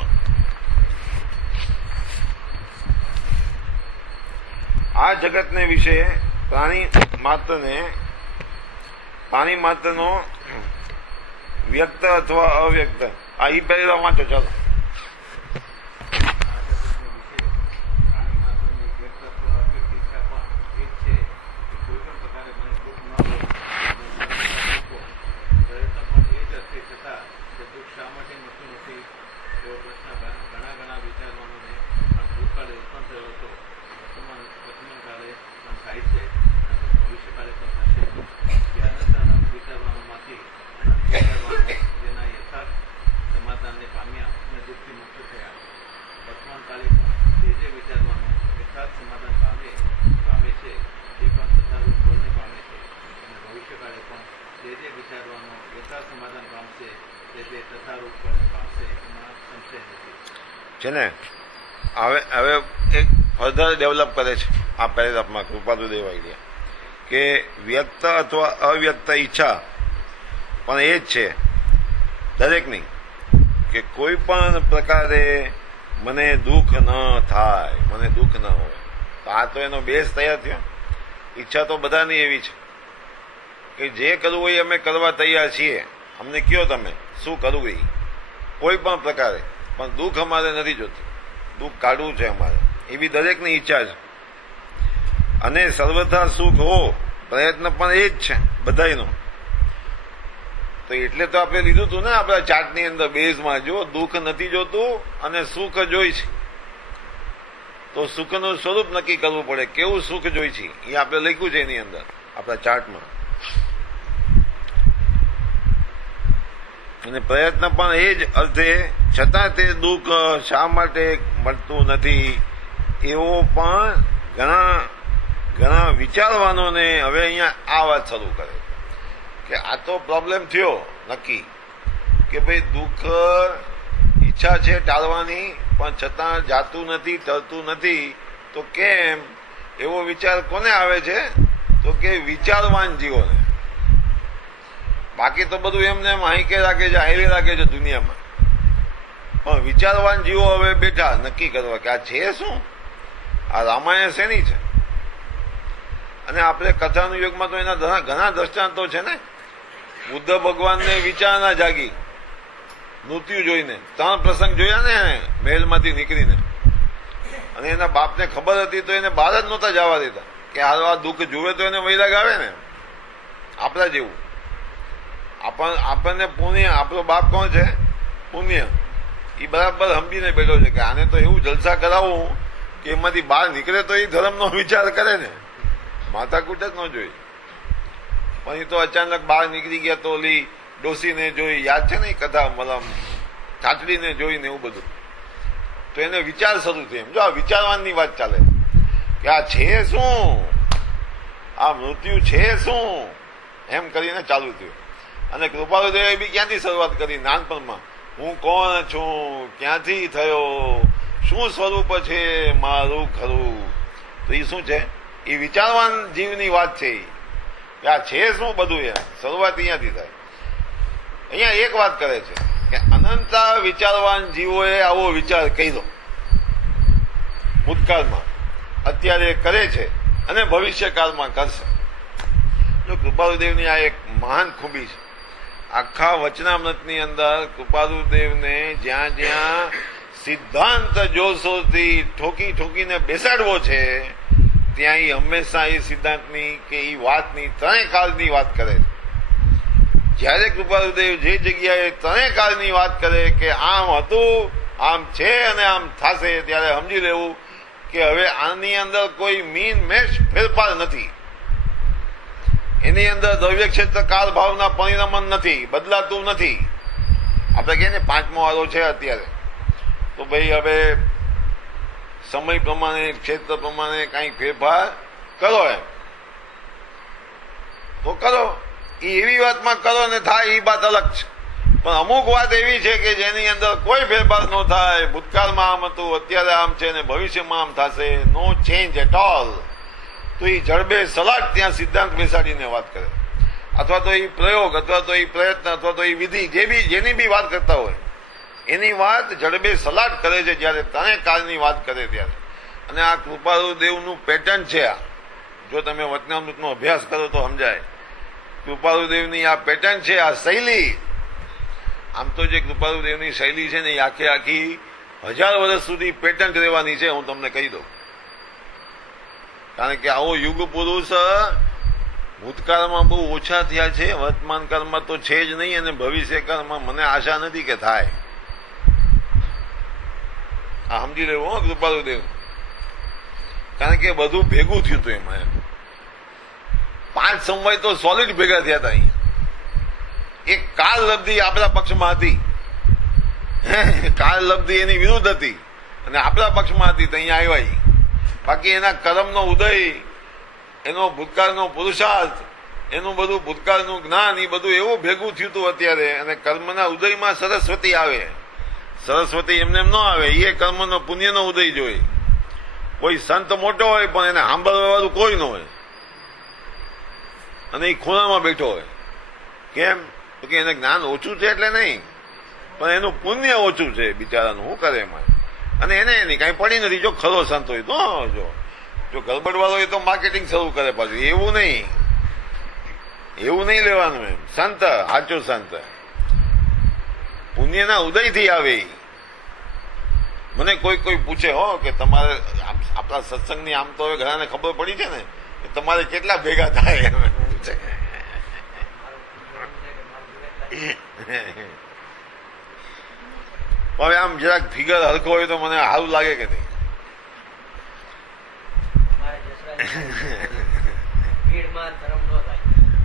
આ જગતને વિશે પ્રાણી માત્રનો વ્યક્ત અથવા અવ્યક્ત, આ ઈ પહેલા વાંચો ચાલો. છે ને હવે એક ફર્ધર ડેવલપ કરે છે આ પેરેગ્રાફમાં કૃપાલુ દેવાઈ કે વ્યક્ત અથવા અવ્યક્ત ઈચ્છા પણ એ જ છે દરેકની, કે કોઈ પણ પ્રકારે મને દુઃખ ન થાય, મને દુઃખ ન હોય. તો આ તો એનો બેઝ તૈયાર થયો. ઈચ્છા તો બધાની એવી છે કે જે કરવું હોય અમે કરવા તૈયાર છીએ. અમને કયો તમે શું કરવું એ કોઈ પણ પ્રકારે, પણ દુઃખ અમારે નથી જોતું, દુઃખ કાઢવું છે અમારે, એવી દરેકની ઈચ્છા છે. અને સર્વથા સુખ હો પ્રયત્ન પણ એ જ છે બધાયનો. તો એટલે તો આપણે લીધું હતું ને આપણા ચાર્ટની અંદર બેઝમાં, જો દુઃખ નથી જોતું અને સુખ જોઈ છે, તો સુખનું સ્વરૂપ નક્કી કરવું પડે. કેવું સુખ જોઈ છે એ આપણે લખ્યું છે એની અંદર આપણા ચાર્ટમાં. અને પ્રયત્ન પણ એ જ અર્થે, છતાં તે દુઃખ શા માટે મળતું નથી એવો પણ ઘણા વિચારવાનોને હવે અહીંયા આ વાત શરૂ કરે કે આ તો પ્રોબ્લેમ થયો નક્કી કે ભાઈ દુઃખ ઈચ્છા છે ટાળવાની, પણ છતાં જાતું નથી, ટળતું નથી. તો કેમ? એવો વિચાર કોને આવે છે? તો કે વિચારવાન જીવોને. બાકી તો બધું એમને એમ હાઈકે રાખે છે, હાઈવે રાખે છે દુનિયામાં. પણ વિચારવાન જીવો હવે બેઠા નક્કી કરવા કે આ છે શું, આ રામાયણ શેની છે. અને આપણે કથાનું યુગમાં તો એના ઘણા દ્રષ્ટાંતો છે ને. બુદ્ધ ભગવાનને વિચાર ના જાગી મૃત્યુ જોઈને. 3 પ્રસંગ જોયા ને એને મહેલમાંથી નીકળીને. અને એના બાપને ખબર હતી તો એને બહાર જ નહોતા જવા દેતા કે આ દુઃખ જુએ તો એને વૈરાગ આવે ને. આપણા જેવું આપણને પુણ્ય, આપણો બાપ કોણ છે? પુણ્ય. એ બરાબર સમજીને બેઠો છે કે આને તો એવું જલસા કરાવું કે એમાંથી બહાર નીકળે તો એ ધર્મનો વિચાર કરે ને, માથાકૂટ જ ન જોઈ. પણ એ તો અચાનક બહાર નીકળી ગયા તો ઓલી ડોસીને જોઈ, યાદ છે ને એ કથા, મતલબ ચાચડીને જોઈને એવું બધું, તો એને વિચાર શરૂ થયો. એમ જો આ વિચારવાની વાત ચાલે કે આ છે શું, આ મૃત્યુ છે શું, એમ કરીને ચાલુ થયું. અને કૃપાલુદેવે બી ક્યાંથી શરૂઆત કરી નાનપણમાં, હું કોણ છું, ક્યાંથી થયો, શું સ્વરૂપ છે મારું ખરું. તો એ શું છે, એ વિચારવાન જીવની વાત છે. કે આ છે શું બધું, એ શરૂઆત અહીંયાથી થાય. અહીંયા એક વાત કરે છે કે અનંતા વિચારવાન જીવોએ આવો વિચાર કર્યો ભૂતકાળમાં, અત્યારે કરે છે અને ભવિષ્યકાળમાં કરશે. જો કૃપાલુદેવની આ એક મહાન ખૂબી છે. આખા વચનામૃતની અંદર કૃપાલુદેવને જ્યાં જ્યાં સિદ્ધાંત જોશોથી ઠોકી ઠોકીને બેસાડવો છે, ત્યાં એ હંમેશા એ સિદ્ધાંતની કે એ વાતની ત્રણેય કાળની વાત કરે છે. જયારે કૃપાલુદેવ જે જગ્યાએ ત્રણેય કાળની વાત કરે કે આમ હતું, આમ છે અને આમ થશે, ત્યારે સમજી લેવું કે હવે આની અંદર કોઈ મીન મેચ ફેરફાર નથી. એની અંદર દ્રવ્ય ક્ષેત્ર કાળ ભાવના પરિણમન નથી, બદલાતું નથી. આપણે કહીએ ને 5મો વારો છે અત્યારે, તો ભાઈ હવે સમય પ્રમાણે ક્ષેત્ર પ્રમાણે કઈ ફેરફાર કરો એમ તો કરો. એ એવી વાતમાં કરો ને થાય એ વાત અલગ છે. પણ અમુક વાત એવી છે કે જેની અંદર કોઈ ફેરફાર ન થાય, ભૂતકાળમાં આમ હતું, અત્યારે આમ છે ને ભવિષ્યમાં આમ થશે, નો ચેન્જ એટ ઓલ, તો એ જડબે સલાટ ત્યાં સિદ્ધાંત બેસાડીને વાત કરે. અથવા તો એ પ્રયોગ, અથવા તો એ પ્રયત્ન, અથવા તો એ વિધિ, જેની બી વાત કરતા હોય એની વાત જડબે સલાટ કરે છે જયારે ત્રણેય કાળની વાત કરે ત્યારે. અને આ કૃપાલુદેવનું પેટર્ન છે. આ જો તમે વચનામૃતનો અભ્યાસ કરો તો સમજાય. કૃપાલુદેવની આ પેટર્ન છે, આ શૈલી. આમ તો જે કૃપાલુદેવની શૈલી છે ને એ આખી આખી 1000 વર્ષ સુધી પેટન્ટ રહેવાની છે, હું તમને કહી દઉં. કારણ કે આવો યુગ પુરુષ ભૂતકાળમાં બહુ ઓછા થયા છે, વર્તમાન કાળમાં તો છે જ નહીં, અને ભવિષ્ય કાળમાં મને આશા નથી કે થાય. આ સમજી લેવું હો કૃપાલુદેવ. કારણ કે બધું ભેગું થયું હતું એમાં. એમ 5 સમય તો સોલિડ ભેગા થયા હતા. અહીંયા એક કાળ લબ્ધિ આપણા પક્ષમાં હતી, કાળ લબ્ધિ એની વિરુદ્ધ હતી અને આપણા પક્ષમાં હતી, તો અહીંયા આવ્યા. બાકી એના કર્મનો ઉદય, એનો ભૂતકાળનો પુરુષાર્થ, એનું બધું ભૂતકાળનું જ્ઞાન, એ બધું એવું ભેગું થયું હતું અત્યારે. અને કર્મના ઉદયમાં સરસ્વતી આવે. સરસ્વતી એમને એમ ન આવે, એ કર્મનો પુણ્યનો ઉદય જોઈએ. કોઈ સંત મોટો હોય પણ એને સાંભળવા વાળું કોઈ ન હોય, અને એ ખૂણામાં બેઠો હોય. કેમ? તો કે એને જ્ઞાન ઓછું છે એટલે નહીં, પણ એનું પુણ્ય ઓછું છે બિચારાનું. શું કરે એમાં? અને એને એની કાંઈ પડી નથી. જો ખરો સંત હોય તો, જો ગરબડ વાળો હોય તો માર્કેટિંગ શરૂ કરે પાછું. એવું નહીં લેવાનું. એમ સંત, સાચો સંત પુણ્યના ઉદયથી આવે. મને કોઈ પૂછે હો કે તમારે આપણા સત્સંગની આમ તો હવે ઘણાને ખબર પડી છે ને કે તમારે કેટલા ભેગા થાય, પૂછે. હવે આમ જરાક ફિગર હરખો હોય તો મને સારું લાગે કે નહીં?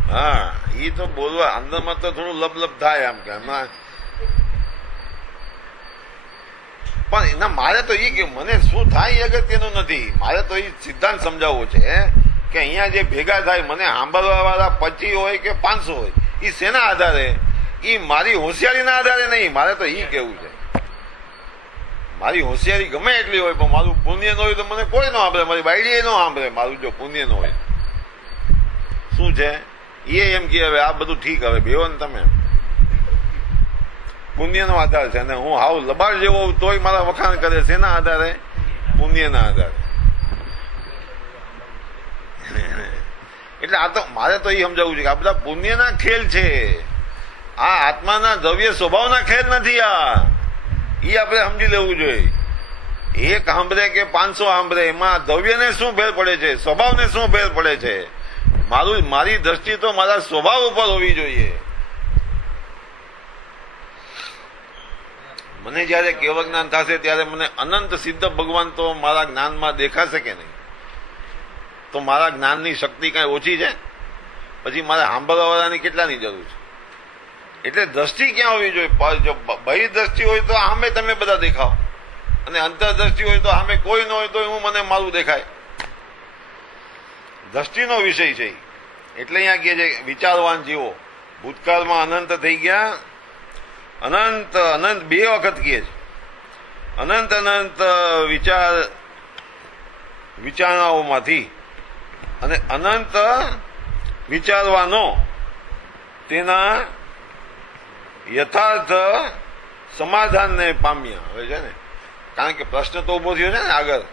હા, એ તો બોલવા અંદરમાં તો થોડું લપ થાય આમ કે હમણાં. પણ એના મારે તો એ કે મને શું થાય એ અગત્યનું નથી. મારે તો એ સિદ્ધાંત સમજાવવો છે કે અહીંયા જે ભેગા થાય, મને સાંભળવા વાળા 25 હોય કે 500 હોય, એ શેના આધારે? એ મારી હોશિયારીના આધારે નહીં. મારે તો એ કેવું છે, મારી હોશિયારી ગમે એટલી હોય પણ મારું પુણ્ય ન હોય તો મને કોઈ ન સાંભળે, મારી બાયડી ન સાંભળે. મારું જો પુણ્ય ન હોય શું છે એ એમ કે હવે આ બધું ઠીક, હવે બેવો ને તમે. પુણ્યનો આધાર છે. અને હું હાવ લબાડ જેવો તોય મારા વખાણ કરે. શેના આધારે? પુણ્યના આધારે. એટલે આ તો મારે તો એ સમજાવવું છે કે આ બધા પુણ્યના ખેલ છે. આ આત્માના દ્રવ્ય સ્વભાવના ખેલ નથી. આ એ આપણે સમજી લેવું જોઈએ. એક સાંભળે કે 500 સાંભળે, એમાં દ્રવ્યને શું ફેર પડે છે, સ્વભાવને શું ફેર પડે છે? મારી દ્રષ્ટિ તો મારા સ્વભાવ ઉપર હોવી જોઈએ. મને જયારે કેવળ જ્ઞાન થશે ત્યારે મને અનંત સિદ્ધ ભગવાન તો મારા જ્ઞાનમાં દેખાશે કે નહીં? તો મારા જ્ઞાનની શક્તિ કઈ ઓછી છે? પછી મારે સાંભળવાવાળાની કેટલાની જરૂર છે? એટલે દ્રષ્ટિ ક્યાં હોવી જોઈએ? જો બહિ દ્રષ્ટિ હોય તો સામે તમે બધા દેખાવ, અને અંતરદ્રષ્ટિ હોય તો સામે કોઈ ન હોય તો હું મને મારું દેખાય. દ્રષ્ટિનો વિષય છે. એટલે અહીંયા કહે છે વિચારવાન જીવો ભૂતકાળમાં અનંત થઈ ગયા. અનંત અનંત બે વખત કહે છે. અનંત અનંત વિચારણાઓમાંથી અને અનંત વિચારવાનો તેના યથાર્થ સમાધાનને પામ્યા. હવે છે ને, કારણ કે પ્રશ્ન તો ઉભો થયો છે ને આગળ,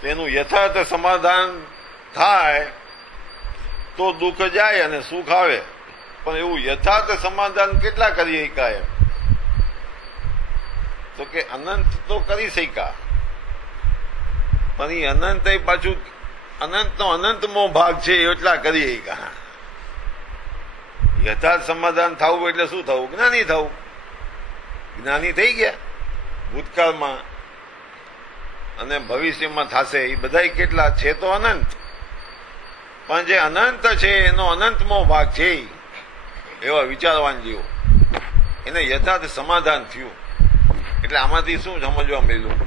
તેનું યથાર્થ સમાધાન થાય તો દુઃખ જાય અને સુખ આવે. પણ એવું યથાર્થ સમાધાન કેટલા કરી શકાય? તો કે અનંત તો કરી શક્યા, પણ એ અનંત પાછું અનંતનો અનંતમો ભાગ છે એટલા કરી શક્યા. યથાર્થ સમાધાન થવું એટલે શું થવું? જ્ઞાની થવું. જ્ઞાની થઈ ગયા ભૂતકાળમાં અને ભવિષ્યમાં થશે. એ બધા કેટલા છે? તો અનંત. પણ જે અનંત છે એનો અનંતમો ભાગ છે એવા વિચારવાન જીવો, એને યથાર્થ સમાધાન થયું. એટલે આમાંથી શું સમજવા મળ્યું?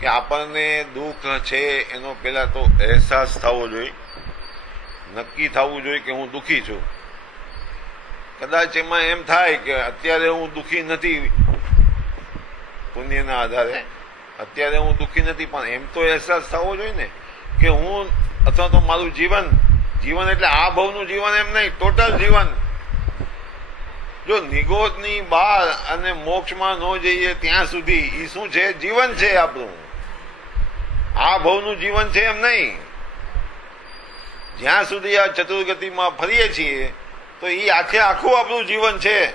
કે આપણને દુઃખ છે એનો પેલા તો અહેસાસ થવો જોઈએ, નક્કી થવું જોઈએ કે હું દુઃખી છું. કદાચ એમાં એમ થાય કે અત્યારે હું દુઃખી નથી, પુણ્યના આધારે અત્યારે હું દુઃખી નથી, પણ એમ તો અહેસાસ થવો જોઈએ ને કે હું અથવા તો મારું જીવન એટલે આ ભવનું જીવન એમ નહીં, ટોટલ જીવન. જો નિગોદની બહાર અને મોક્ષમાં ન જઈએ ત્યાં સુધી એ શું છે? જીવન છે આપણું. આ ભવનું જીવન છે એમ નહીં. જ્યાં સુધી આ ચતુર્ગતિમાં ફરીએ છીએ તો એ આખે આખું આપણું જીવન છે.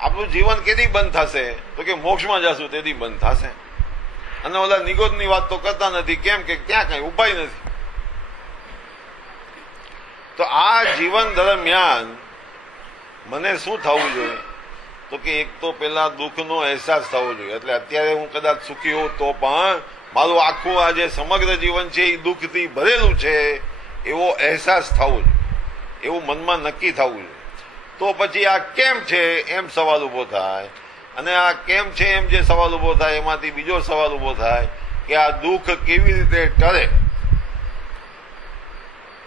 આપણું જીવન કેદી બંધ થશે? તો કે મોક્ષમાં જશું તેથી બંધ થશે. અને ઓલા નિગોદની વાત તો કરતા નથી. કેમ કે ત્યાં કઈ ઉપાય નથી. તો આ જીવન દરમિયાન મને શું થવું જોઈએ? તો કે એક તો પેલા દુઃખનો અહેસાસ થવો જોઈએ. એટલે અત્યારે હું કદાચ સુખી હોઉં તો પણ મારું આખું આ જે સમગ્ર જીવન છે એ દુઃખથી ભરેલું છે એવો અહેસાસ થવો જોઈએ, એવું મનમાં નક્કી થવું જોઈએ. તો પછી આ કેમ છે એમ સવાલ ઉભો થાય. અને આ કેમ છે એમ જે સવાલ ઉભો થાય એમાંથી બીજો સવાલ ઉભો થાય કે આ દુઃખ કેવી રીતે ટળે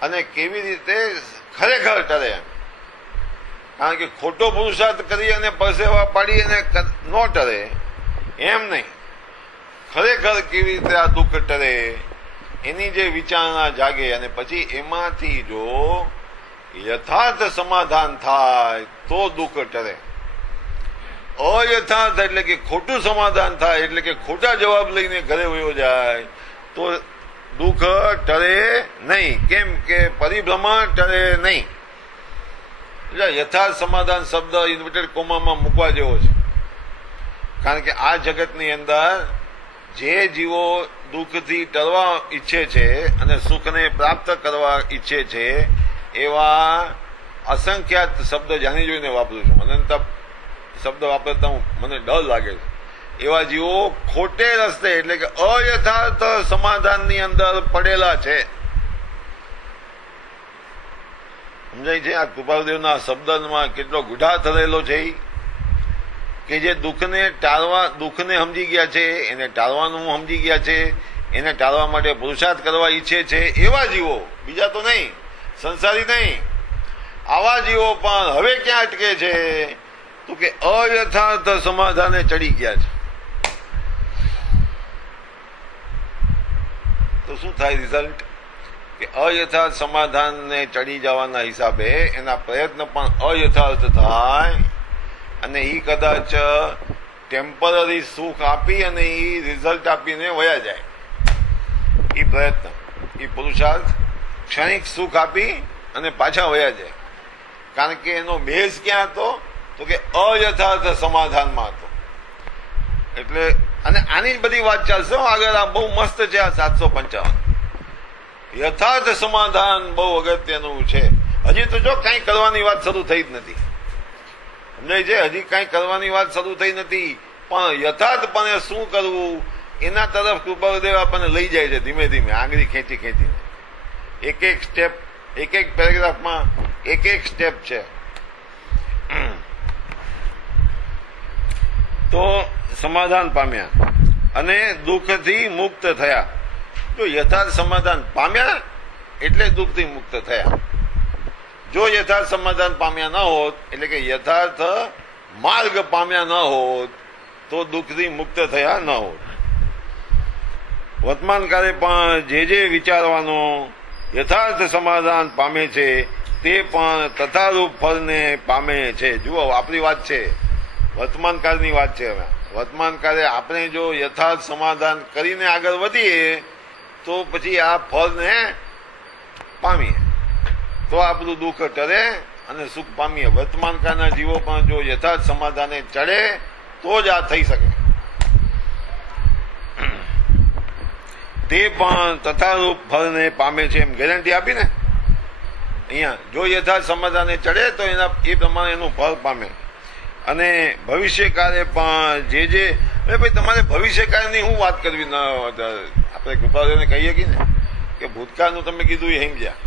અને કેવી રીતે ખરેખર ટળે. કારણ કે ખોટો પુરુષાર્થ કરી અને પરસેવા પાડી અને ન ટળે એમ નહીં. ખરેખર કેવી રીતે આ દુઃખ ટળે એની જે વિચારણા જાગે અને પછી એમાંથી જો યથાર્થ સમાધાન થાય તો દુઃખ ટળે. અયથાર્થ એટલે કે ખોટું સમાધાન થાય એટલે કે ખોટા જવાબ લઈને ઘરે વયો જાય તો દુઃખ ટળે નહીં. કેમ કે પરિભ્રમણ ટળે નહીં. એટલે યથાર્થ સમાધાન શબ્દ ઇન્વર્ટેડ કોમામાં મૂકવા જેવો છે. કારણ કે આ જગતની અંદર જે જીવો દુઃખથી ટળવા ઈચ્છે છે અને સુખને પ્રાપ્ત કરવા ઈચ્છે છે એવા અસંખ્યાત શબ્દ જાણી જોઈને વાપરું છું. અનંત શબ્દ વાપરતા મને ડર લાગે છે. એવા જીવો ખોટે રસ્તે એટલે કે અયથાર્થ સમાધાનની અંદર પડેલા છે. સમજાય છે? આ કૃપાલદેવના શબ્દમાં કેટલો ગુઢાર્થ રહેલો છે કે જે દુઃખને સમજી ગયા છે, એને ટાળવાનું સમજી ગયા છે, એને ટાળવા માટે પુરુષાર્થ કરવા ઈચ્છે છે એવા જીવો, બીજા તો નહીં, સંસારી નહીં. આવા જીવો પણ હવે ક્યાં અટકે છે? તો કે અયથાર્થ સમાધાને ચડી ગયા છે. તો શું થાય રિઝલ્ટ? કે અયથાર્થ સમાધાનને ચડી જવાના હિસાબે એના પ્રયત્ન પણ અયથાર્થ થાય અને એ કદાચ ટેમ્પરરી સુખ આપી અને એ રિઝલ્ટ આપીને વયા જાય. એ પ્રયત્ન, એ પુરુષાર્થ ક્ષણિક સુખ આપી અને પાછા વયા જાય. કારણ કે એનો બેઝ ક્યાં હતો? તો કે અયથાર્થ સમાધાનમાં હતો. એટલે અને આની જ બધી વાત ચાલશે આગળ. આ બહુ મસ્ત છે આ 755. યથાર્થ સમાધાન બહુ અગત્યનું છે. હજી તો જો કઈ કરવાની વાત શરૂ થઈ જ નથી. સમજાય છે? હજી કઈ કરવાની વાત શરૂ થઈ નથી. પણ યથાર્થપણે શું કરવું એના તરફ કૃપાળુદેવ આપણને લઈ જાય છે ધીમે ધીમે આંગળી ખેંચી ખેંચીને. એક એક સ્ટેપ, એક એક પેરેગ્રાફમાં એક એક સ્ટેપ છે. તો સમાધાન પામ્યા અને દુઃખથી મુક્ત થયા. જો યથાર્થ સમાધાન પામ્યા એટલે દુઃખથી મુક્ત થયા. જો યથાર્થ સમાધાન પામ્યા ન હોત, એટલે કે યથાર્થ માર્ગ પામ્યા ન હોત, તો દુઃખથી મુક્ત થયા ન હોત. વર્તમાન કાળે પણ જે જે વિચારવાનો યથાર્થ સમાધાન પામે છે તે પણ તથારૂપ ફળને પામે છે. જુઓ, આપણી વાત છે, વર્તમાન કાળની વાત છે. હવે વર્તમાન કાળે આપણે જો યથાર્થ સમાધાન કરીને આગળ વધીએ તો પછી આ ફળને પામીએ, તો આ બધું દુઃખ ટરે અને સુખ પામીએ. વર્તમાન કાળના જીવો પણ જો યથાર્થ સમાધાને ચડે તો જ આ થઈ શકે. તે પણ તથારૂપ ફળને પામે છે એમ ગેરંટી આપી ને અહીંયા. જો યથાર્થ સમાધાને ચડે તો એના એ પ્રમાણે એનું ફળ પામે. અને ભવિષ્યકાળે પણ જે જે ભાઈ તમારે ભવિષ્યકાળની હું વાત કરવી ન, આપણે કૃપાળુને કહીએ કે ને કે ભૂતકાળનું તમે કીધું એ સમજ્યા,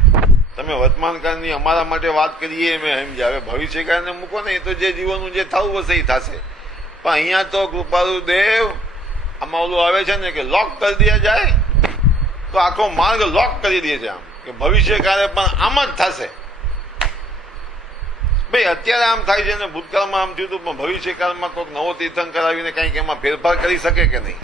તમે વર્તમાનકાળની અમારા માટે વાત કરીએ એમ સમજ્યા. હવે ભવિષ્યકાળને મૂકો ને, એ તો જે જીવનનું જે થવું હશે એ થશે. પણ અહીંયા તો કૃપાળુદેવ આમાં ઓલું આવે છે ને કે લોક કરી દે જાય તો આખો માર્ગ લોક કરી દે છે. આમ કે ભવિષ્યકાળે પણ આમ જ થશે. ભાઈ અત્યારે આમ થાય છે ને ભૂતકાળમાં આમ થયું હતું, પણ ભવિષ્યકાળમાં કોઈક નવો તીર્થંકર આવીને કંઈક એમાં ફેરફાર કરી શકે કે નહીં?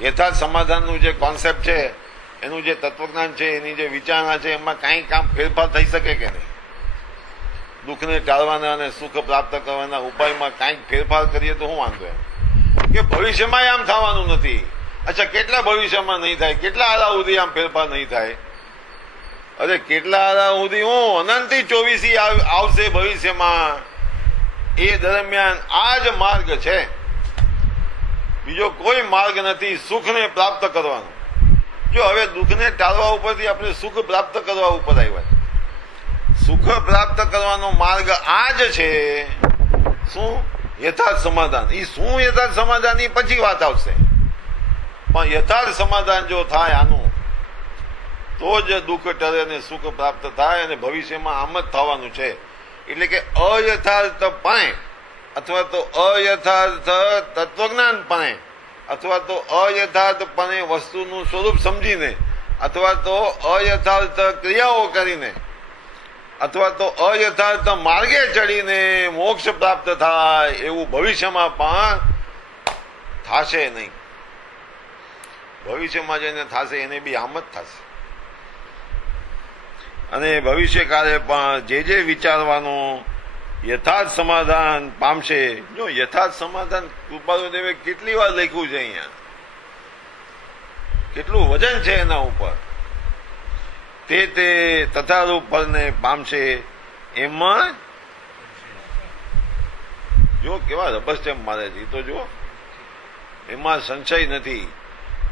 યથાર્થ સમાધાનનું જે કોન્સેપ્ટ છે, એનું જે તત્વજ્ઞાન છે, એની જે વિચારણા છે, એમાં કાંઈ કામ ફેરફાર થઈ શકે કે નહીં? દુઃખને ટાળવાના અને સુખ પ્રાપ્ત કરવાના ઉપાયમાં કાંઈક ફેરફાર કરીએ તો શું વાંધો એમ? કે ભવિષ્યમાં આમ થવાનું નથી. અચ્છા, કેટલા ભવિષ્યમાં નહીં થાય? કેટલા આલા સુધી આમ ફેરફાર નહીં થાય? અરે કેટલા આલા સુધી હું અનંતી 24 આવશે ભવિષ્યમાં. એ દરમિયાન આ જ માર્ગ છે, બીજો કોઈ માર્ગ નથી સુખને પ્રાપ્ત કરવાનો. જો હવે દુઃખને ટાળવા ઉપરથી આપણે સુખ પ્રાપ્ત કરવા ઉપર આવ્યા. સુખ પ્રાપ્ત કરવાનો માર્ગ આ જ છે. શું? યથાર્થ સમાધાન. એ શું યથાર્થ સમાધાન એ પછી વાત આવશે. પણ યથાર્થ સમાધાન જો થાય આનું, તો જ દુઃખ ટરે અને સુખ પ્રાપ્ત થાય. અને ભવિષ્યમાં આમ જ થવાનું છે. એટલે કે અયથાર્થપણે અથવા તો અયથાર્થ તત્વજ્ઞાનપણે અથવા તો અયથાર્થપણે વસ્તુનું સ્વરૂપ સમજીને અથવા તો અયથાર્થ ક્રિયાઓ કરીને અથવા તો અયથાર્થ માર્ગે ચડીને મોક્ષ પ્રાપ્ત થાય એવું ભવિષ્યમાં પણ થશે નહીં. ભવિષ્યમાં જેને થશે એને બી આમ જ થશે. અને ભવિષ્યકાળે પણ જે જે વિચારવાનો યથાર્થ સમાધાન પામશે. જો યથાર્થ સમાધાન કૃપાળુદેવે કેટલી વાર લખ્યું છે અહીંયા, કેટલું વજન છે એના ઉપર. તે તથારૂપ ફળને પામશે. એમાં જો કેવા રબસ્ટેમ મારે છે, તો જો એમાં સંશય નથી.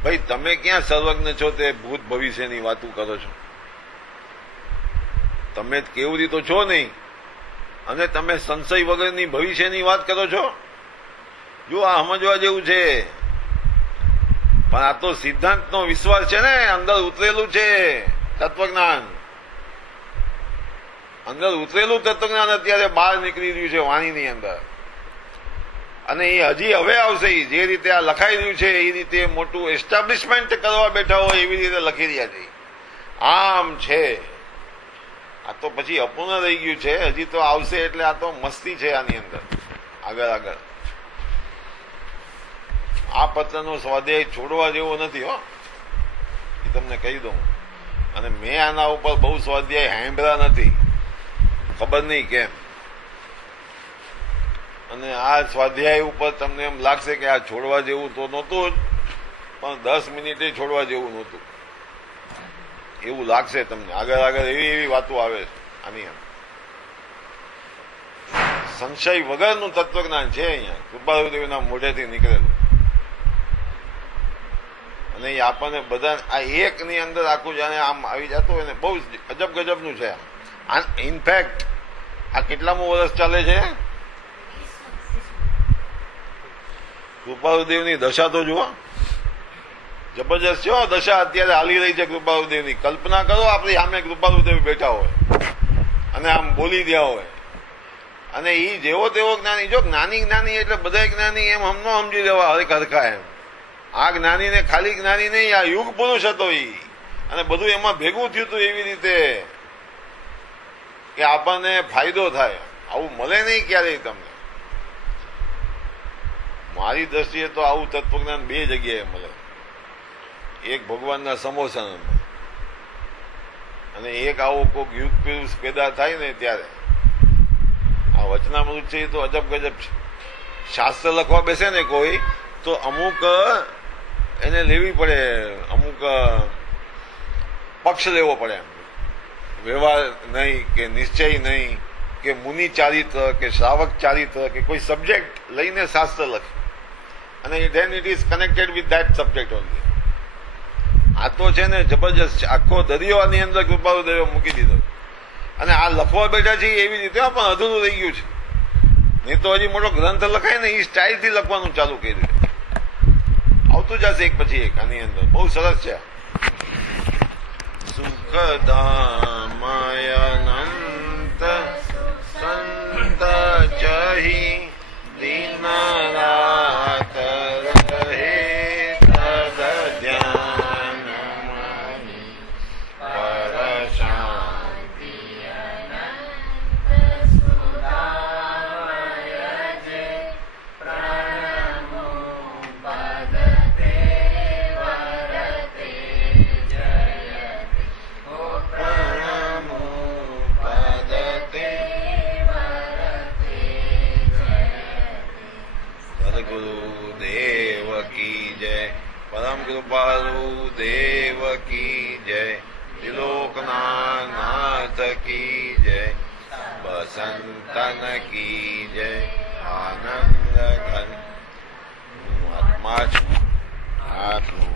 ભાઈ તમે ક્યાં સર્વજ્ઞ છો તે ભૂત ભવિષ્યની વાતો કરો છો? તમે કેવું રીતે છો નહીં, અને તમે સંશય વગરની ભવિષ્યની વાત કરો છો. જો આ સમજવા જેવું છે. પણ આ તો સિદ્ધાંતનો વિશ્વાસ છે ને, અંદર ઉતરેલું છે તત્વજ્ઞાન. અંદર ઉતરેલું તત્વજ્ઞાન અત્યારે બહાર નીકળી રહ્યું છે વાણીની અંદર. અને એ હજી હવે આવશે. જે રીતે આ લખાઈ રહ્યું છે એ રીતે મોટું એસ્ટાબ્લિશમેન્ટ કરવા બેઠા હોય એવી રીતે લખી રહ્યા છે. આમ છે. આ તો પછી અપૂર્ણ રહી ગયું છે. હજી તો આવશે. એટલે આ તો મસ્તી છે આની અંદર. આગળ આ પત્રનો સ્વાધ્યાય છોડવા જેવો નથી હો, એ તમને કહી દઉં. અને મેં આના ઉપર બહુ સ્વાધ્યાય સાંભળ્યા નથી, ખબર નહીં કેમ. અને આ સ્વાધ્યાય ઉપર તમને એમ લાગશે કે આ છોડવા જેવું તો નહોતું જ, પણ 10 મિનિટે છોડવા જેવું નહોતું એવું લાગશે તમને. આગળ એવી વાતો આવે છે આની અંદર. સંશય વગરનું તત્વજ્ઞાન છે અહીંયા કૃપાળુદેવના મોઢેથી નીકળેલું. અને એ આપણને બધા આ એકની અંદર આખું જાણે આમ આવી જતું હોય ને, બહુ અજબ ગજબનું છે. ઇનફેક્ટ આ કેટલામું વર્ષ ચાલે છે? કૃપાળુદેવની દશા તો જુઓ, જબરજસ્ત છે દશા અત્યારે હાલી રહી છે કૃપાળુદેવની. કલ્પના કરો આપણી સામે કૃપાળુદેવ બેઠા હોય અને આમ બોલી રહ્યા હોય, અને એ જેવો તેવો જ્ઞાની, જો જ્ઞાની એટલે બધા જ્ઞાની એમ હમનો સમજી લેવા હરેક હરખા એમ. આ જ્ઞાની ને ખાલી જ્ઞાની નહીં, આ યુગ પુરુષ હતો ઈ, અને બધું એમાં ભેગું થયું હતું એવી રીતે કે આપણને ફાયદો થાય. આવું મળે નહીં ક્યારેય તમને. મારી દ્રષ્ટિએ તો આવું તત્વજ્ઞાન બે જગ્યાએ મળે. એક ભગવાનના સમોસન અને એક આવો કોઈક યુગ પુરુષ પેદા થાય ને ત્યારે. આ વચનામૃત છે એ તો અજબ ગજબ છે. શાસ્ત્ર લખવા બેસે ને કોઈ તો અમુક એને લેવી પડે, અમુક પક્ષ લેવો પડે. વ્યવહાર નહીં કે નિશ્ચય નહીં કે મુનિ ચારિત્ર કે શ્રાવક ચારિત્ર કે કોઈ સબ્જેક્ટ લઈને શાસ્ત્ર લખે, અને then it is connected with that subject only. આ તો છે ને જબરજસ્ત છે. આખો દરિયો આની અંદર કૃપાળુદેવે મૂકી દીધો, અને આ લખવા બેઠા છે એવી રીતે પણ અધૂરું રહી ગયું છે. નહીં તો હજી મોટો ગ્રંથ લખાય ને એ સ્ટાઇલથી લખવાનું ચાલુ કર્યું. આવતું જશે એક પછી એક આની અંદર. બહુ સરસ છે. સુખદામયનંત સંત ચહી દિન રાત રહે તદ ધ્યાન પર શાંતિ गुरुदेव की जय, परम कृपालु देव की जय, त्रिलोकनाथ की जय, बसंतन की जय, आनंद घन आत्मा